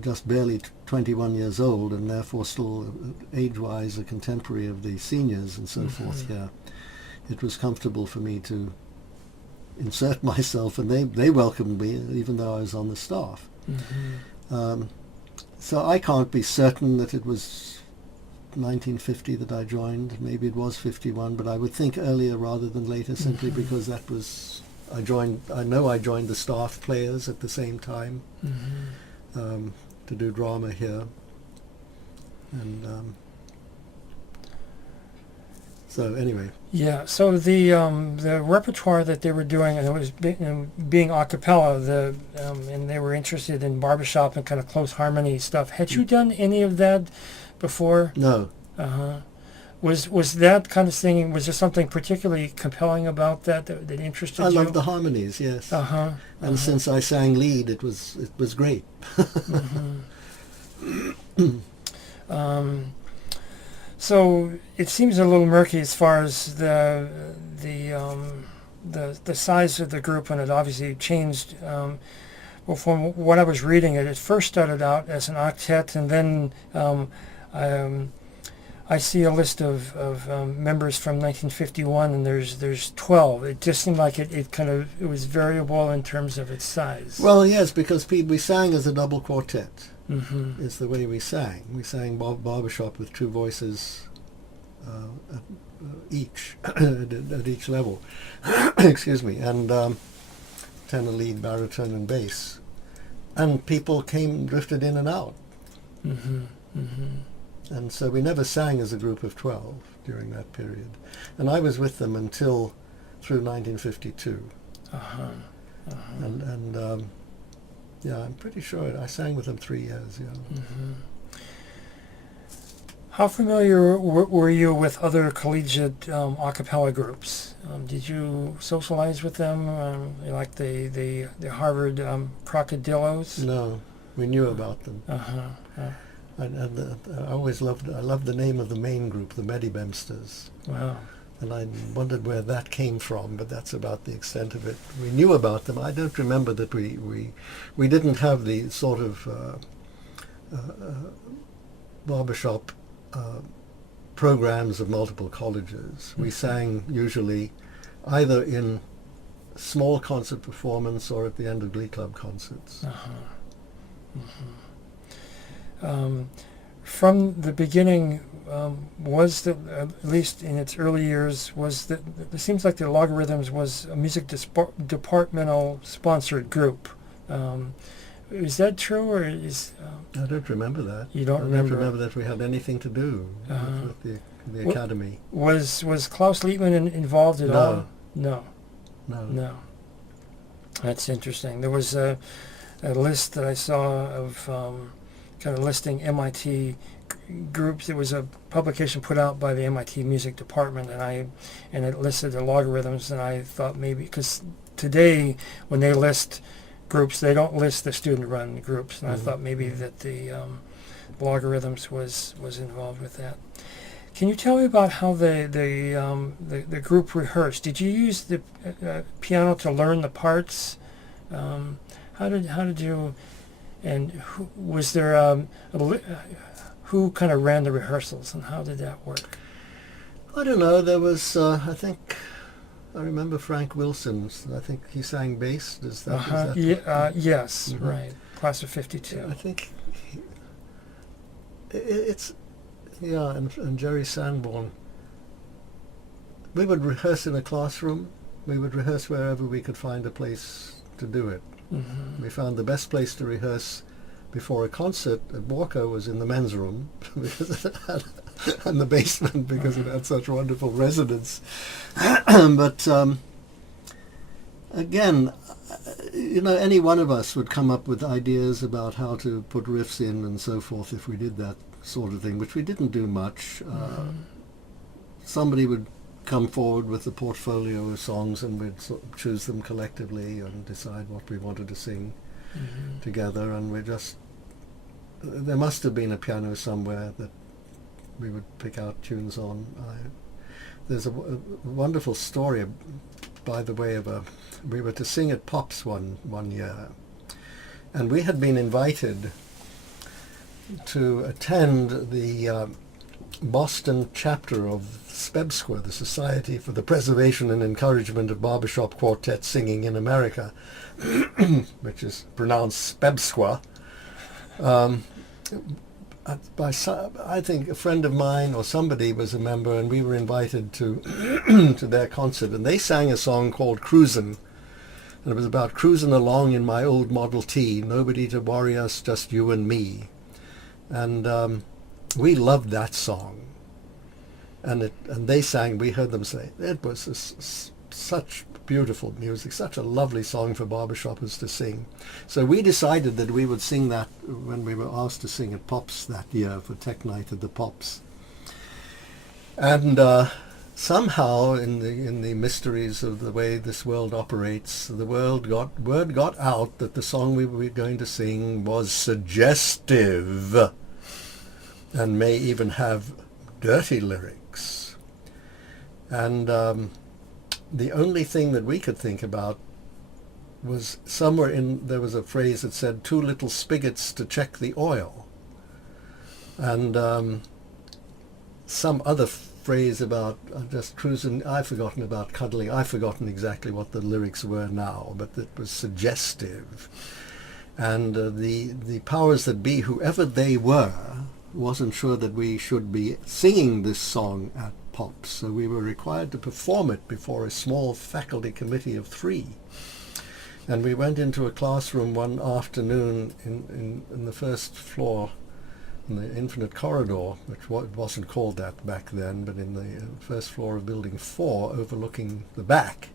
just barely 21 years old, and therefore still age-wise a contemporary of the seniors and so forth here. It was comfortable for me to insert myself, and they welcomed me even though I was on the staff. So I can't be certain that it was 1950 that I joined. Maybe it was 51, but I would think earlier rather than later, simply because that was I know I joined the staff players at the same time to do drama here, and so anyway. Yeah. So the repertoire that they were doing, and it was being a cappella, and they were interested in barbershop and kind of close harmony stuff. Had you done any of that before? No. Was that kind of singing, was there something particularly compelling about that interested you? I loved the harmonies, yes. Uh-huh. And since I sang lead, it was great. So it seems a little murky as far as the size of the group, and it obviously changed. Well, from what I was reading, it first started out as an octet, and then I see a list of members from 1951, and there's 12. It just seemed like it was variable in terms of its size. Well, yes, because we sang as a double quartet. Mm-hmm. Is the way we sang. We sang barbershop with two voices each at each level. Excuse me, and tenor, lead, baritone, and bass. And people drifted in and out. Mm-hmm. Mm-hmm. And so we never sang as a group of 12 during that period. And I was with them through 1952. Uh-huh. Uh-huh. And yeah, I'm pretty sure I sang with them 3 years. Yeah. Mm-hmm. How familiar were you with other collegiate a cappella groups? Did you socialize with them, like the Harvard Crocodillos? No, we knew about them. Uh-huh. I always loved the name of the main group, the Medibemsters. Wow. And I wondered where that came from, but that's about the extent of it. We knew about them. I don't remember that we didn't have the sort of barbershop programs of multiple colleges. We sang usually either in small concert performance or at the end of Glee Club concerts. Uh-huh. Mm-hmm. From the beginning, at least in its early years, it seems like the Logarithms was a music departmental sponsored group. Is that true, or is... I don't remember that. You don't remember? I don't remember that we had anything to do with the academy. Was Klaus Liebman involved at all? No. No. That's interesting. There was a list that I saw of kind of listing MIT groups. It was a publication put out by the MIT music department, and it listed the Logarithms, and I thought maybe, because today when they list groups, they don't list the student-run groups, and I thought maybe that the Logarithms was involved with that. Can you tell me about how the group rehearsed? Did you use the piano to learn the parts? How did you, and who was there? Who kind of ran the rehearsals, and how did that work? I don't know. There was, I think, I remember Frank Wilson's. I think he sang bass. Is that? Yes, Mm-hmm. right. Class of '52. I think it's. Yeah, and Jerry Sanborn. We would rehearse in a classroom. We would rehearse wherever we could find a place to do it. Mm-hmm. We found the best place to rehearse before a concert at Walker was in the men's room because it had, and the basement because it had such wonderful resonance. But again, any one of us would come up with ideas about how to put riffs in and so forth if we did that sort of thing, which we didn't do much. Somebody would come forward with a portfolio of songs, and we'd sort of choose them collectively and decide what we wanted to sing together. And there must have been a piano somewhere that we would pick out tunes on. There's a wonderful story, by the way, we were to sing at Pops one year, and we had been invited to attend the Boston chapter of SPEBSQA, the Society for the Preservation and Encouragement of Barbershop Quartet Singing in America, which is pronounced SPEBSQA. I think a friend of mine or somebody was a member, and we were invited to to their concert, and they sang a song called Cruisin', and it was about cruising along in my old Model T, nobody to worry us, just you and me. And we loved that song, and they sang. We heard them say it was such beautiful music, such a lovely song for barbershoppers to sing. So we decided that we would sing that when we were asked to sing at Pops that year for Tech Night at the Pops. And somehow, in the mysteries of the way this world operates, word got out that the song we were going to sing was suggestive and may even have dirty lyrics. And the only thing that we could think about was somewhere there was a phrase that said 2 little spigots to check the oil. And some other phrase about just cruising. I've forgotten about cuddling. I've forgotten exactly what the lyrics were now, but it was suggestive. And the powers that be, whoever they were, wasn't sure that we should be singing this song at Pops, so we were required to perform it before a small faculty committee of 3. And we went into a classroom one afternoon in the first floor, in the Infinite Corridor, which wasn't called that back then, but in the first floor of Building 4, overlooking the back.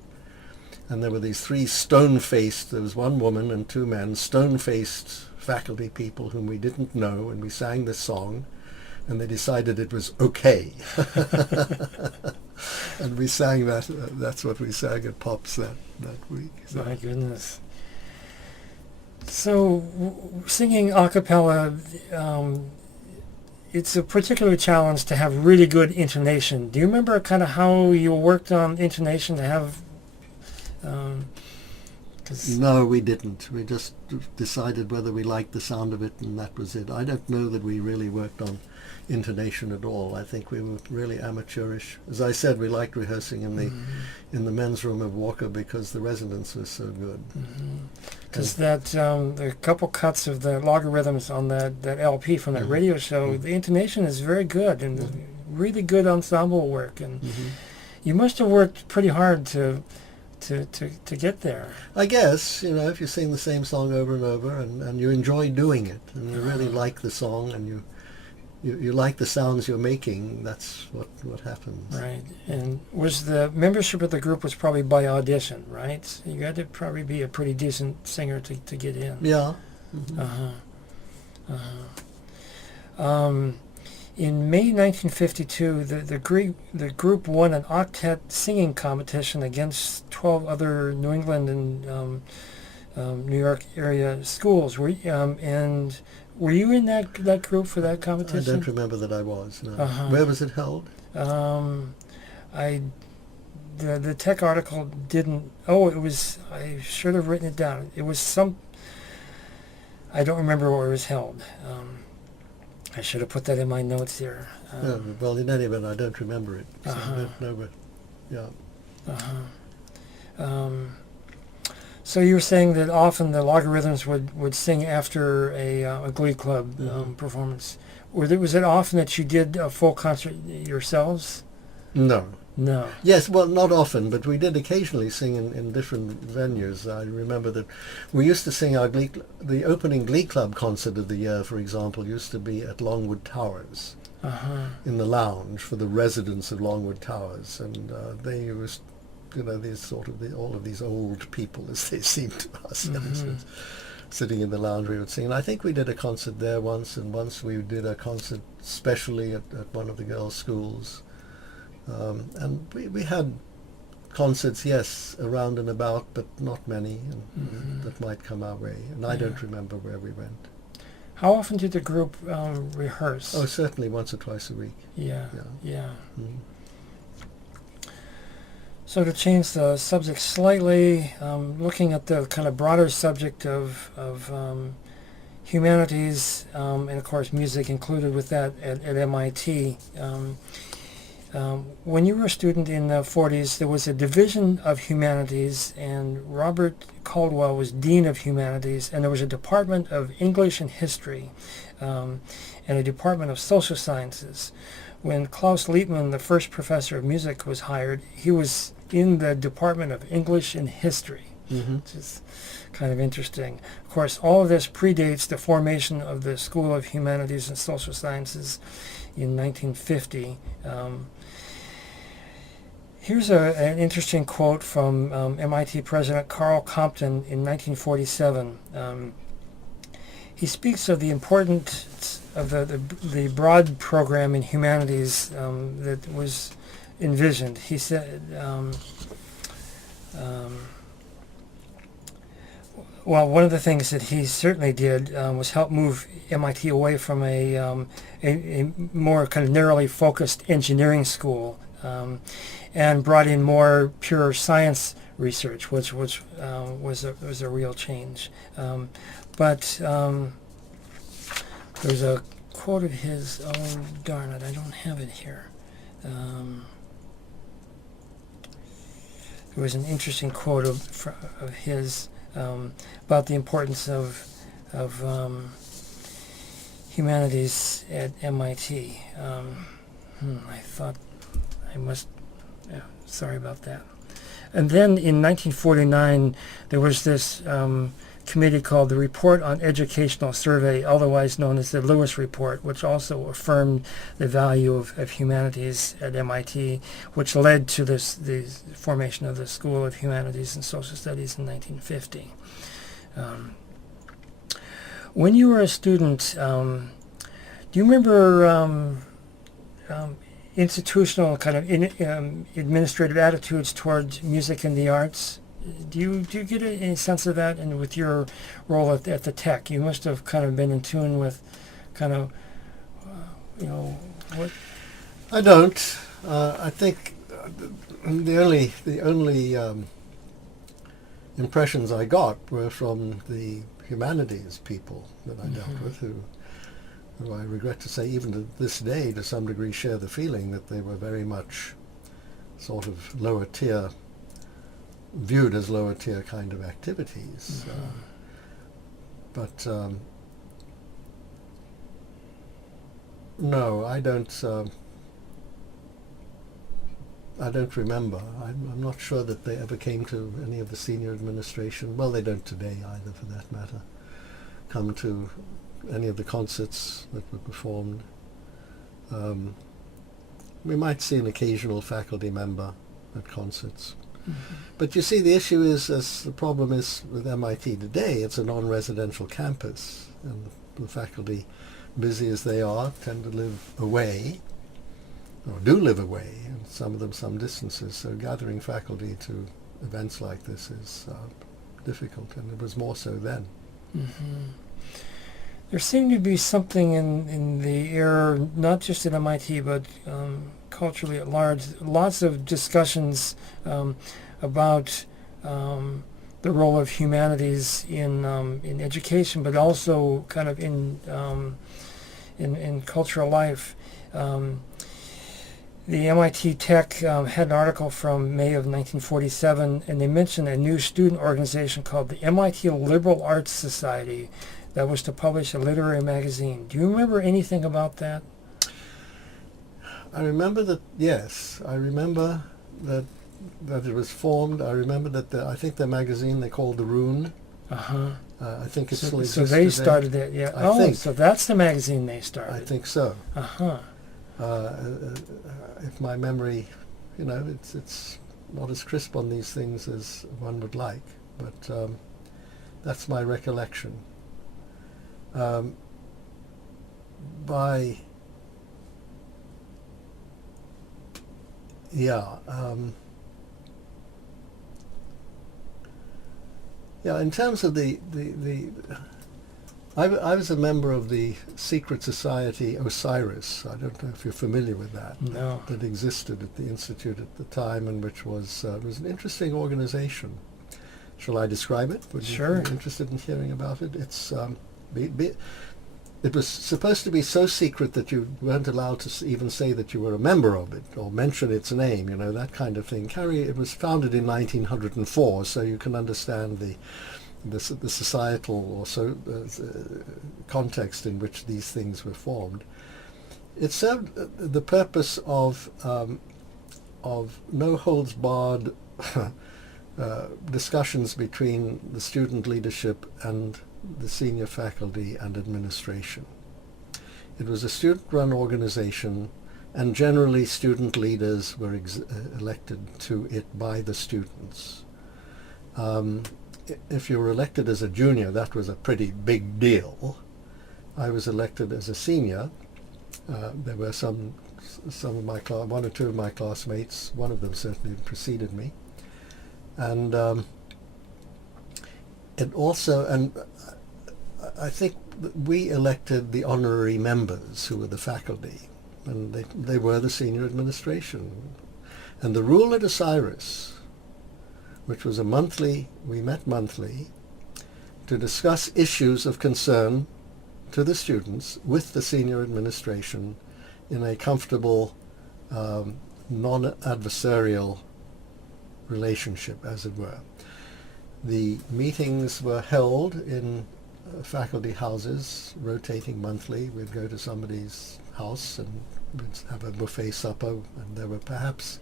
And there were these 3 stone-faced, there was 1 woman and 2 men, stone-faced faculty people whom we didn't know, and we sang this song, and they decided it was okay. And we sang that, that's what we sang at Pops that week. So. My goodness. So, singing a cappella, it's a particular challenge to have really good intonation. Do you remember kind of how you worked on intonation to have... No, we didn't. We just decided whether we liked the sound of it, and that was it. I don't know that we really worked on intonation at all. I think we were really amateurish. As I said, we liked rehearsing in the men's room of Walker because the resonance was so good. Because the couple cuts of the logarithms on that LP from that radio show, the intonation is very good and really good ensemble work. And you must have worked pretty hard to get there. I guess, if you sing the same song over and over and you enjoy doing it and you really like the song and you like the sounds you're making, that's what happens. Right. And was the membership of the group was probably by audition, right? You had to probably be a pretty decent singer to get in. Yeah. In May 1952, the group won an octet singing competition against 12 other New England and New York area schools. And were you in that group for that competition? I don't remember that I was. No. Where was it held? The tech article didn't. Oh, it was. I should have written it down. It was some. I don't remember where it was held. I should have put that in my notes here. Well, in any event, I don't remember it. So I don't know where. Yeah. So you were saying that often the logarithms would sing after a Glee Club performance. Was it often that you did a full concert yourselves? No. No. Yes, well, not often, but we did occasionally sing in different venues. I remember that we used to sing the opening Glee Club concert of the year, for example, used to be at Longwood Towers in the lounge for the residents of Longwood Towers, and they was, these sort of all of these old people, as they seemed to us, sitting in the lounge. We would sing. And I think we did a concert there once, and once we did a concert specially at one of the girls' schools. And we had concerts, yes, around and about, but not many that might come our way. And I don't remember where we went. How often did the group rehearse? Oh, certainly once or twice a week. Yeah. So to change the subject slightly, looking at the kind of broader subject of humanities, and of course music included with that at MIT. When you were a student in the 40s, there was a division of humanities, and Robert Caldwell was dean of humanities, and there was a department of English and history, and a department of social sciences. When Klaus Liebmann, the first professor of music, was hired, he was in the department of English and history, which is kind of interesting. Of course, all of this predates the formation of the School of Humanities and Social Sciences in 1950. Here's an interesting quote from MIT President Carl Compton in 1947. He speaks of the importance the broad program in humanities that was envisioned. He said, well, one of the things that he certainly did was help move MIT away from a more kind of narrowly focused engineering school, and brought in more pure science research, which was a real change. But there's a quote of his. Oh darn it! I don't have it here. There was an interesting quote of his about the importance of humanities at MIT. I thought I must. Yeah, sorry about that. And then in 1949, there was this committee called the Report on Educational Survey, otherwise known as the Lewis Report, which also affirmed the value of humanities at MIT, which led to the formation of the School of Humanities and Social Studies in 1950. When you were a student, do you remember institutional kind of administrative attitudes towards music and the arts? Do you get any sense of that? And with your role at the Tech, you must have kind of been in tune with kind of, what? I don't. I think the only impressions I got were from the humanities people that I dealt with, who I regret to say, even to this day, to some degree, share the feeling that they were very much sort of lower tier, viewed as lower tier kind of activities. But no, I don't remember. I'm not sure that they ever came to any of the senior administration. Well, they don't today either, for that matter. Come to any of the concerts that were performed. We might see an occasional faculty member at concerts. But you see, the issue is, as the problem is with MIT today, it's a non-residential campus, and the faculty, busy as they are, tend to live away, or do live away, and some of them some distances. So gathering faculty to events like this is difficult, and it was more so then. There seemed to be something in the air, not just at MIT, but culturally at large. Lots of discussions about the role of humanities in education, but also kind of in cultural life. The MIT Tech had an article from May of 1947, and they mentioned a new student organization called the MIT Liberal Arts Society that was to publish a literary magazine. Do you remember anything about that? I remember that, yes. I remember that it was formed. I remember that I think the magazine they called The Rune. I think it's still exists So they today. started it, yeah. I think. So that's the magazine they started. I think so. If my memory, it's not as crisp on these things as one would like, but that's my recollection. In terms of I was a member of the secret society Osiris. I don't know if you're familiar with that. No. That existed at the Institute at the time, and which was an interesting organization. Shall I describe it? Would Sure. you be interested in hearing about it? It's it was supposed to be so secret that you weren't allowed to even say that you were a member of it or mention its name, that kind of thing. It was founded in 1904, so you can understand the societal or context in which these things were formed. It served the purpose of no holds barred discussions between the student leadership and the senior faculty and administration. It was a student-run organization, and generally student leaders were elected to it by the students. If you were elected as a junior, that was a pretty big deal. I was elected as a senior. There were some of my one or two of my classmates. One of them certainly preceded me, and it also, and I think we elected the honorary members, who were the faculty, and they were the senior administration. And the rule at Osiris, which was we met monthly to discuss issues of concern to the students with the senior administration in a comfortable, non-adversarial relationship, as it were. The meetings were held in faculty houses, rotating monthly. We'd go to somebody's house and we'd have a buffet supper, and there were perhaps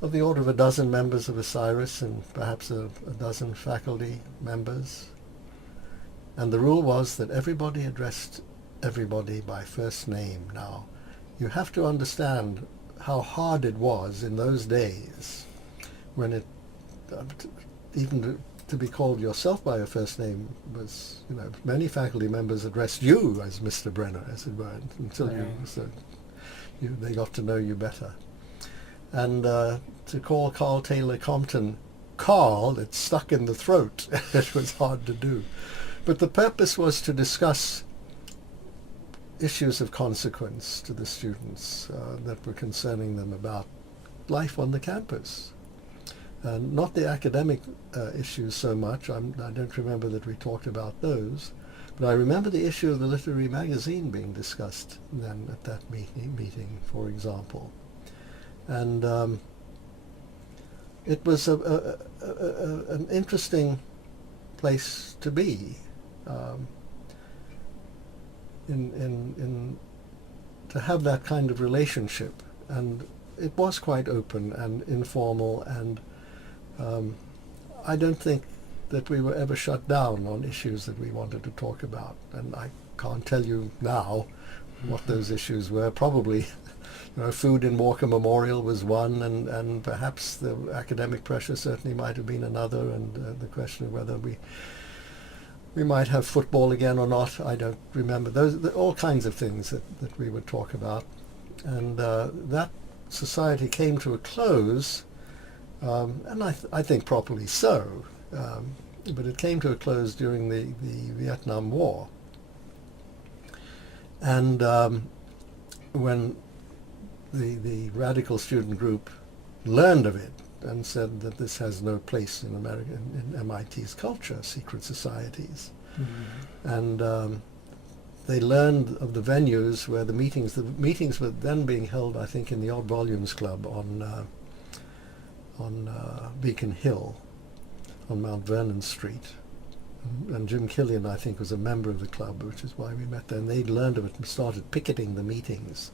of the order of a dozen members of Osiris and perhaps a dozen faculty members. And the rule was that everybody addressed everybody by first name. Now, you have to understand how hard it was in those days when it, even to be called yourself by your first name was, many faculty members addressed you as Mr. Brenner, as it were, until they got to know you better. And to call Carl Taylor Compton Carl, it stuck in the throat. It was hard to do. But the purpose was to discuss issues of consequence to the students that were concerning them about life on the campus. Not the academic issues so much. I don't remember that we talked about those. But I remember the issue of the literary magazine being discussed then at that meeting, for example. And it was an interesting place to be, to have that kind of relationship. And it was quite open and informal, and I don't think that we were ever shut down on issues that we wanted to talk about. And I can't tell you now what those issues were. Probably food in Walker Memorial was one, and perhaps the academic pressure certainly might have been another, and the question of whether we might have football again or not. I don't remember. Those all kinds of things that we would talk about. And that society came to a close, and I think properly so, but it came to a close during the Vietnam War. And when the radical student group learned of it and said that this has no place in MIT's culture, secret societies. Mm-hmm. And they learned of the venues where the meetings were then being held, I think, in the Old Volumes Club on Beacon Hill on Mount Vernon Street. And Jim Killian, I think, was a member of the club, which is why we met there. And they learned of it and started picketing the meetings.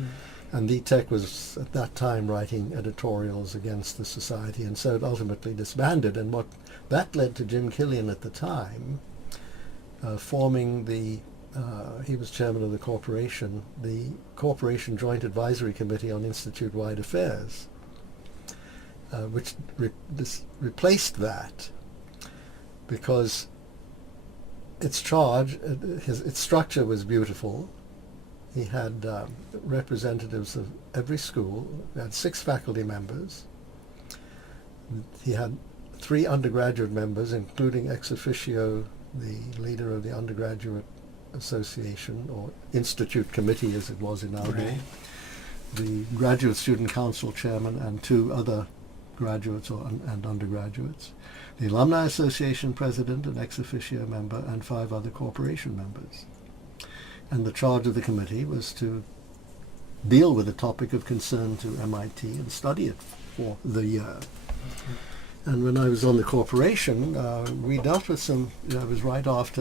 Mm. And the Tech was at that time writing editorials against the society, and so it ultimately disbanded. And what that led to Jim Killian at the time forming he was chairman of the Corporation Joint Advisory Committee on Institute-Wide Affairs, which replaced that, because its structure was beautiful. He had representatives of every school. He had 6 faculty members. He had 3 undergraduate members, including ex officio the leader of the undergraduate association, or institute committee as it was in our day, the graduate student council chairman, and 2 other graduates and undergraduates, the alumni association president, an ex officio member, and 5 other corporation members. And the charge of the committee was to deal with a topic of concern to MIT and study it for the year. Mm-hmm. And when I was on the corporation, we dealt with some, it was right at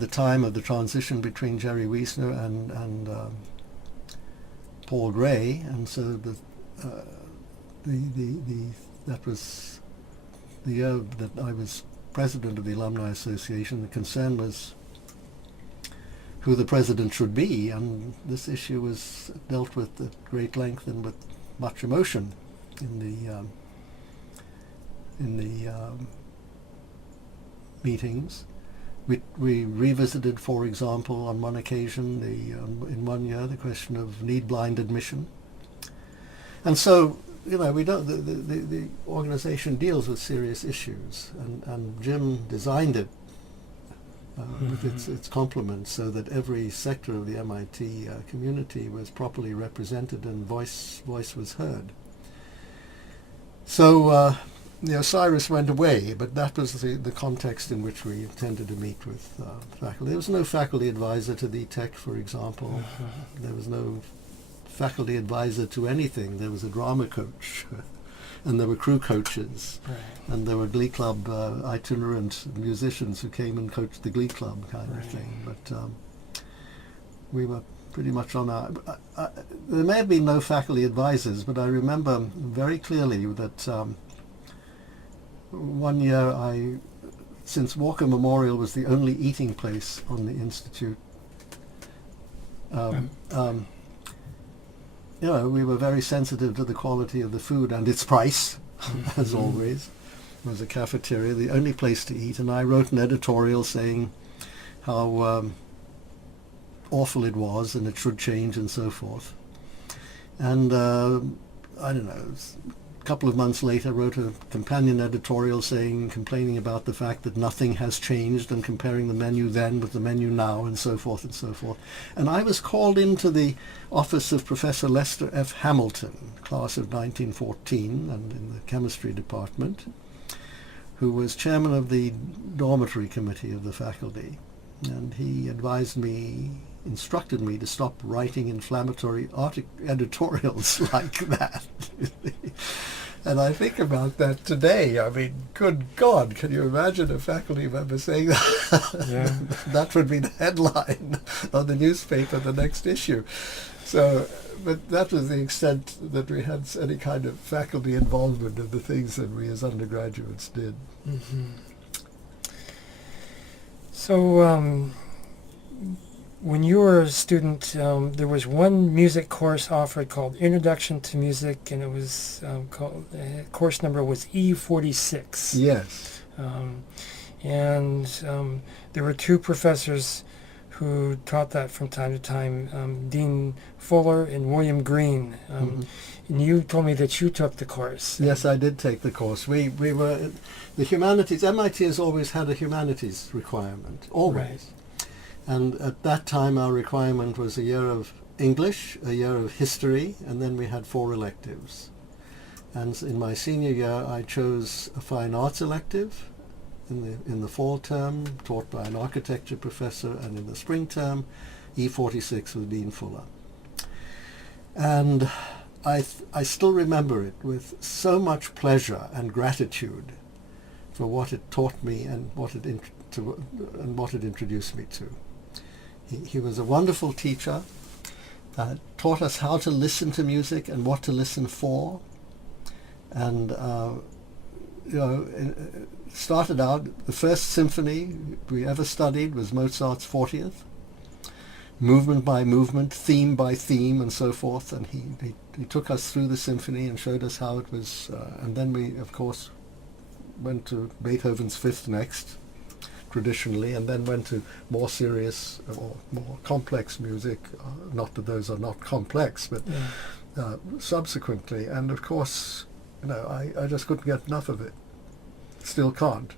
the time of the transition between Jerry Wiesner and Paul Gray, and so that was the year that I was president of the Alumni Association. The concern was who the president should be, and this issue was dealt with at great length and with much emotion in the meetings. we revisited, for example, on one occasion, in 1 year, the question of need-blind admission. And so, we don't. The organization deals with serious issues, and Jim designed it with its complements so that every sector of the MIT community was properly represented and voice was heard. So, Cyrus went away, but that was the context in which we tended to meet with faculty. There was no faculty advisor to the tech, for example. There was no faculty advisor to anything. There was a drama coach, and there were crew coaches, Right. and there were Glee Club itinerant musicians who came and coached the Glee Club kind of thing. But we were pretty much on our... there may have been no faculty advisors, but I remember very clearly that 1 year since Walker Memorial was the only eating place on the Institute, we were very sensitive to the quality of the food and its price, as always. It was a cafeteria, the only place to eat, and I wrote an editorial saying how awful it was and it should change and so forth. And I don't know, a couple of months later wrote a companion editorial complaining about the fact that nothing has changed and comparing the menu then with the menu now and so forth and so forth. And I was called into the office of Professor Lester F. Hamilton, class of 1914, and in the chemistry department, who was chairman of the dormitory committee of the faculty. And he instructed me to stop writing inflammatory editorials like that. And I think about that today. I mean, good God, can you imagine a faculty member saying that? Yeah. That would be the headline of the newspaper, the next issue. So, but that was the extent that we had any kind of faculty involvement in the things that we as undergraduates did. Mm-hmm. So, when you were a student, there was one music course offered called Introduction to Music, and it was course number was E46. Yes. And there were two professors who taught that from time to time, Dean Fuller and William Green. And you told me that you took the course. Yes, I did take the course. We were the humanities. MIT has always had a humanities requirement, always. Right. And at that time, our requirement was a year of English, a year of history, and then we had 4 electives. And in my senior year, I chose a fine arts elective in the fall term, taught by an architecture professor, and in the spring term, E46 with Dean Fuller. And I still remember it with so much pleasure and gratitude for what it taught me and what it introduced me to. He was a wonderful teacher, taught us how to listen to music and what to listen for. And, started out, the first symphony we ever studied was Mozart's 40th, movement by movement, theme by theme, and so forth. And he took us through the symphony and showed us how it was. And then we, of course, went to Beethoven's Fifth next, traditionally, and then went to more serious or more complex music. Not that those are not complex, but subsequently. And of course, I just couldn't get enough of it. Still can't.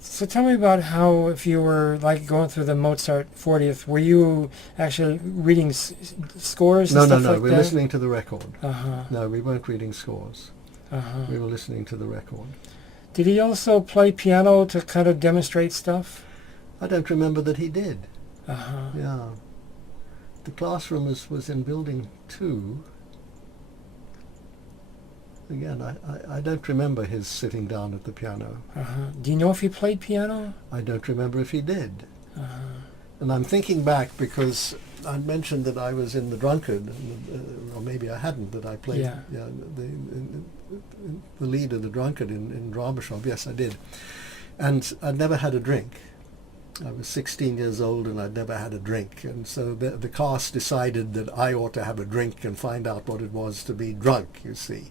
So tell me about how, if you were like going through the Mozart 40th, were you actually reading scores and stuff like that? No, we were listening to the record. Uh-huh. No, we weren't reading scores. Uh-huh. We were listening to the record. Did he also play piano to kind of demonstrate stuff? I don't remember that he did. Uh-huh. Yeah. The classroom was in Building 2. Again, I don't remember his sitting down at the piano. Uh-huh. Do you know if he played piano? I don't remember if he did. Uh-huh. And I'm thinking back because I mentioned that I was in The Drunkard, or maybe I hadn't, that I played the lead of The Drunkard in Drama Shop. Yes, I did. And I'd never had a drink. I was 16 years old and I'd never had a drink. And so the cast decided that I ought to have a drink and find out what it was to be drunk, you see.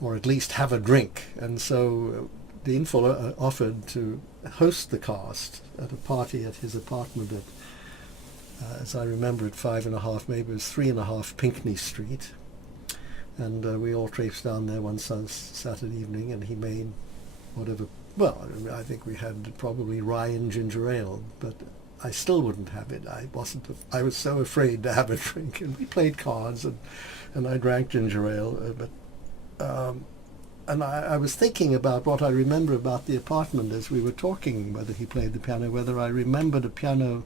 Or at least have a drink. And so Dean Fuller offered to host the cast at a party at his apartment at, as I remember it, 5.5, maybe it was 3.5 Pinckney Street. And we all traipsed down there one Saturday evening, and he made whatever. Well, I think we had probably rye and ginger ale, but I still wouldn't have it. I was so afraid to have a drink, and we played cards, and I drank ginger ale. And I was thinking about what I remember about the apartment as we were talking, whether he played the piano, whether I remembered a piano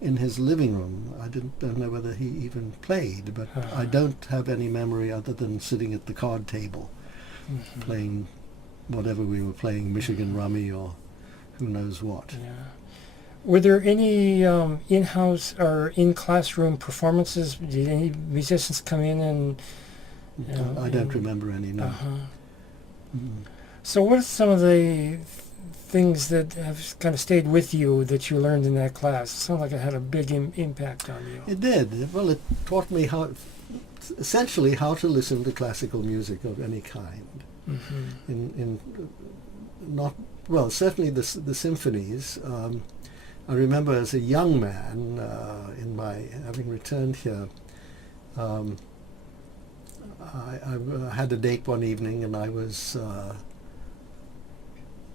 in his living room. I don't know whether he even played, but I don't have any memory other than sitting at the card table, playing whatever we were playing, Michigan Rummy or who knows what. Yeah. Were there any in-house or in-classroom performances? Did any musicians come in and... I don't remember any, no. So what are some of the things that have kind of stayed with you that you learned in that class? It sounds like it had a big impact on you. It did. Well, it taught me essentially how to listen to classical music of any kind. Certainly the symphonies. I remember as a young man, having returned here, I had a date one evening, and I was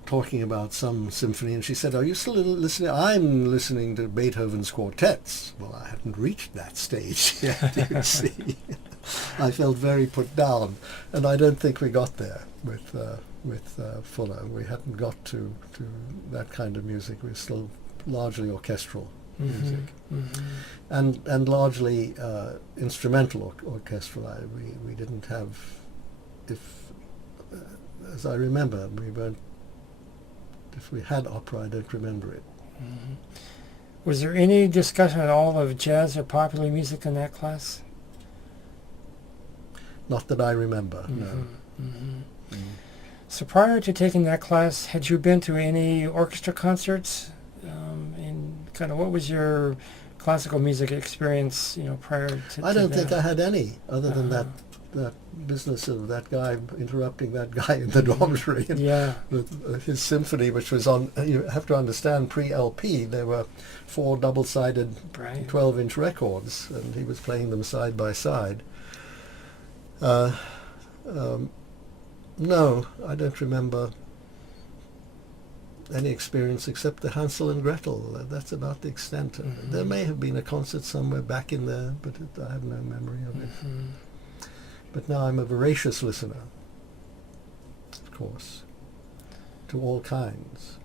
talking about some symphony, and she said, "Are you still listening?" "I'm listening to Beethoven's Quartets." Well, I hadn't reached that stage yet, you see. I felt very put down, and I don't think we got there with Fuller. We hadn't got to that kind of music. We were still largely orchestral music, and largely instrumental orchestral. We didn't have, as I remember, we weren't. If we had opera, I don't remember it. Was there any discussion at all of jazz or popular music in that class? Not that I remember, no. So prior to taking that class, had you been to any orchestra concerts? And kind of what was your classical music experience, prior to I don't that? think I had any, other than that business of that guy interrupting that guy in the dormitory. With his symphony, which was on, you have to understand, pre-LP, there were 4 double-sided 12-inch records, and he was playing them side by side. No, I don't remember any experience except the Hansel and Gretel. That's about the extent. There may have been a concert somewhere back in there, but I have no memory of it. But now I'm a voracious listener, of course, to all kinds.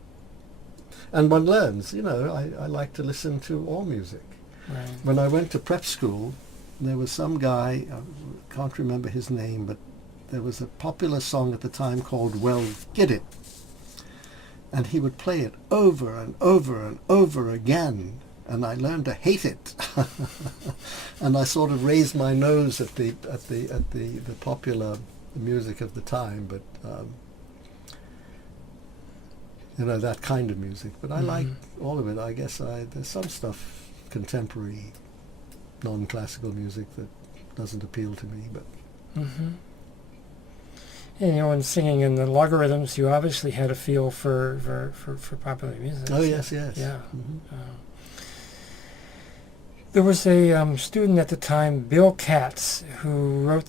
And one learns, I like to listen to all music. Right. When I went to prep school, there was some guy, I can't remember his name, but there was a popular song at the time called Well, Get It. And he would play it over and over and over again, and I learned to hate it. And I sort of raised my nose at the popular music of the time, but that kind of music. But I like all of it. I guess there's some stuff, contemporary, non-classical music, that doesn't appeal to me. But and in singing in the logarithms, you obviously had a feel for popular music. Oh yes. Yeah. There was a student at the time, Bill Katz, who wrote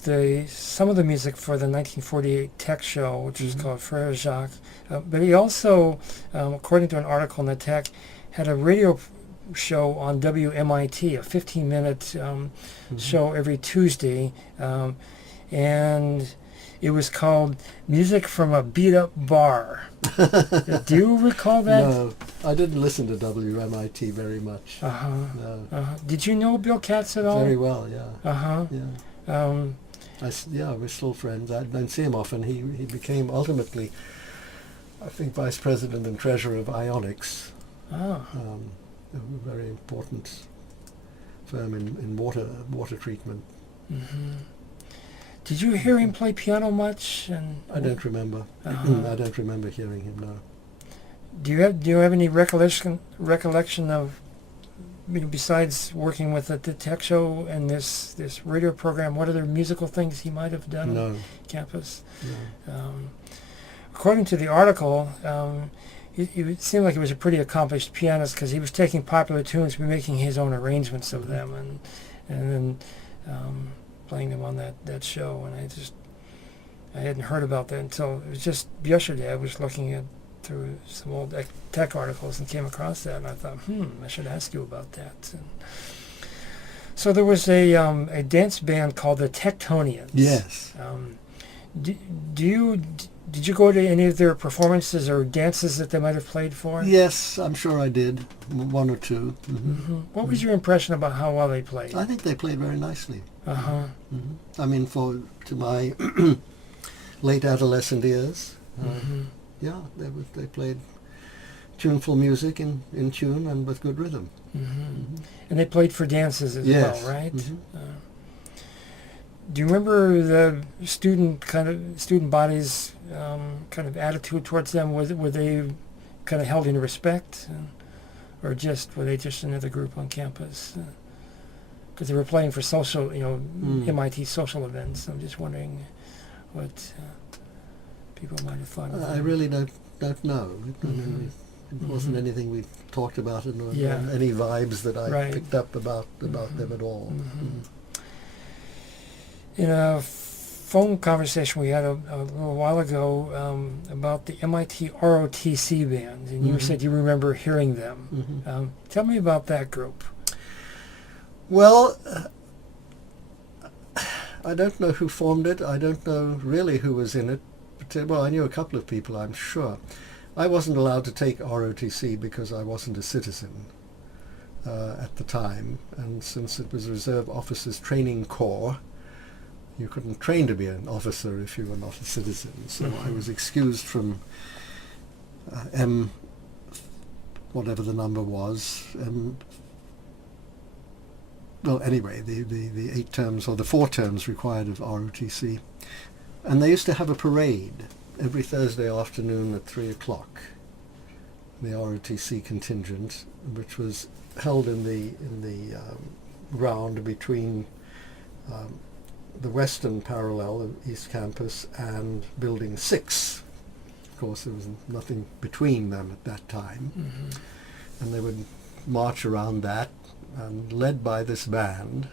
some of the music for the 1948 Tech show, which was called Frere Jacques. But he also, according to an article in the Tech, had a radio show on WMIT, a 15-minute show every Tuesday, and it was called Music from a Beat-Up Bar. Do you recall that? No, I didn't listen to WMIT very much. No. Did you know Bill Katz at all? Very well, yeah. We're still friends. I don't see him often. He became ultimately, I think, vice president and treasurer of Ionics, a very important firm in water treatment. Did you hear him play piano much? I don't remember. I don't remember hearing him. No. Do you have any recollection of, besides working with the Tech show and this radio program, what other musical things he might have done on campus? No. According to the article, he seemed like he was a pretty accomplished pianist because he was taking popular tunes and making his own arrangements of them, and then playing them on that show. And I hadn't heard about that until it was just yesterday. I was looking through some old tech articles and came across that, and I thought, I should ask you about that. And so there was a dance band called the Tectonians. Yes. Did you go to any of their performances or dances that they might have played for? Yes, I'm sure I did. One or two. Mm-hmm. What was your impression about how well they played? I think they played very nicely. Uh-huh. Mm-hmm. I mean, to my late adolescent years, yeah, they played tuneful music in tune and with good rhythm. And they played for dances as yes. well, right? Do you remember the student bodies kind of attitude towards them? Were they kind of held in respect, or were they just another group on campus? Because they were playing for social, MIT social events. I'm just wondering what people might have thought of them. I really don't know. It wasn't anything we talked about, or any vibes that I picked up about them at all. In a phone conversation we had a little while ago about the MIT ROTC band, and you said you remember hearing them. Tell me about that group. Well, I don't know who formed it. I don't know really who was in it. But, I knew a couple of people, I'm sure. I wasn't allowed to take ROTC because I wasn't a citizen at the time, and since it was a Reserve Officers Training Corps, you couldn't train to be an officer if you were not a citizen. So I was excused from whatever the number was. Well, anyway, the 8 terms or the 4 terms required of ROTC. And they used to have a parade every Thursday afternoon at 3 o'clock, the ROTC contingent, which was held in the ground between the western parallel of East Campus and Building 6. Of course, there was nothing between them at that time. And they would march around that, and led by this band,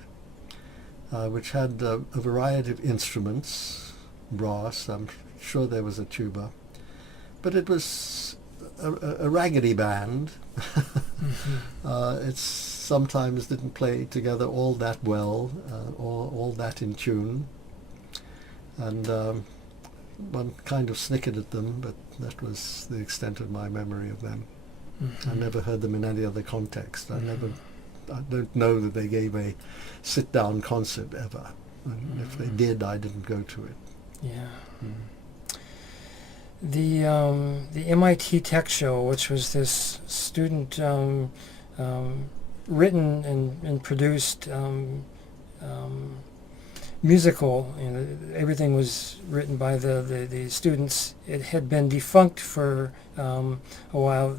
which had a variety of instruments, brass, I'm sure there was a tuba, but it was a raggedy band. It sometimes didn't play together all that well, or all that in tune, and one kind of snickered at them, but that was the extent of my memory of them. I never heard them in any other context. I don't know that they gave a sit-down concert ever, and if they did, I didn't go to it. The MIT Tech Show, which was this student written and produced musical, everything was written by the students. It had been defunct for a while,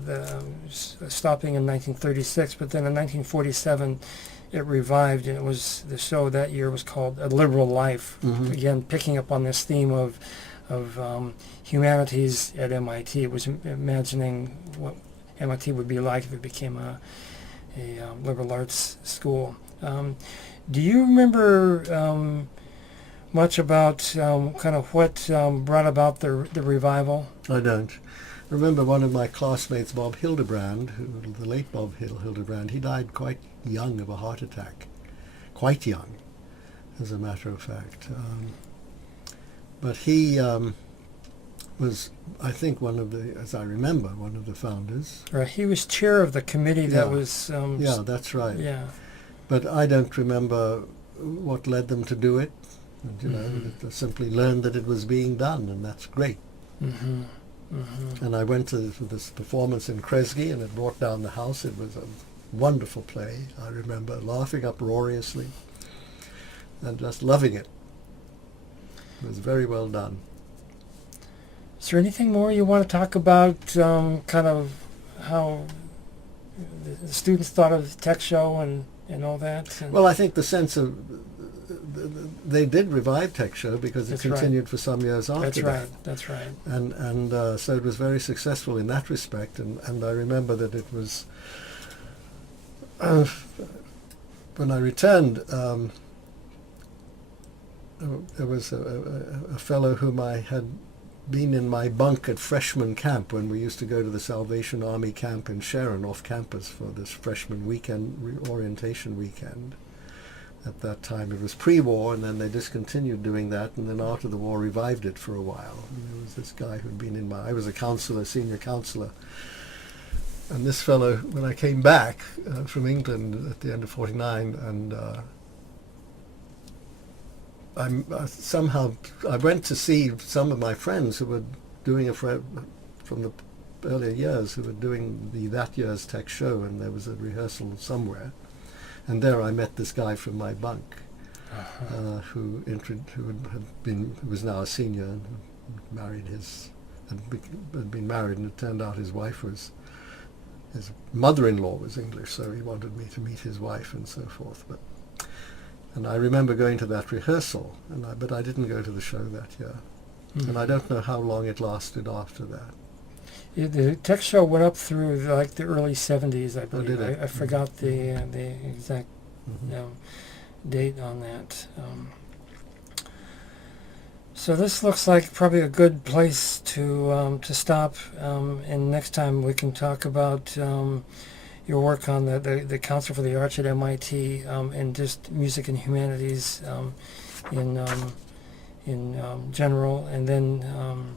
stopping in 1936, but then in 1947 it revived, and the show that year was called A Liberal Life, again picking up on this theme of humanities at MIT. It was imagining what MIT would be like if it became a liberal arts school. Do you remember much about kind of what brought about the revival? I don't. I remember one of my classmates, Bob Hildebrand, the late Bob Hildebrand, he died quite young of a heart attack. Quite young, as a matter of fact. But he was, I think, as I remember, one of the founders. He was chair of the committee that was... yeah, that's right. Yeah. But I don't remember what led them to do it. They simply learned that it was being done, and that's great. And I went to this performance in Kresge, and it brought down the house. It was a wonderful play. I remember laughing uproariously and just loving it. It was very well done. Is there anything more you want to talk about, kind of how the students thought of the tech show and all that? Well, I think the sense of they did revive Tech Show because it That's right. continued for some years after That's that. right. That's right. And so it was very successful in that respect. And I remember that it was when I returned. There was a fellow whom I had been in my bunk at freshman camp when we used to go to the Salvation Army camp in Sharon off campus for this freshman weekend, orientation weekend. At that time it was pre-war, and then they discontinued doing that, and then after the war revived it for a while. And there was this guy who'd been in I was a counselor, senior counselor, and this fellow, when I came back from England at the end of 49, and somehow I went to see some of my friends who were doing from the earlier years who were doing the that year's Tech Show, and there was a rehearsal somewhere, and there I met this guy from my bunk, who was now a senior and had been married, and it turned out his wife was his mother-in-law was English, so he wanted me to meet his wife and so forth. And I remember going to that rehearsal, but I didn't go to the show that year. Mm. And I don't know how long it lasted after that. Yeah, the Tech Show went up through like the early 70s, I believe. did it? I forgot the exact date on that. So this looks like probably a good place to stop, and next time we can talk about your work on the Council for the Arts at MIT, and just music and humanities in general, and then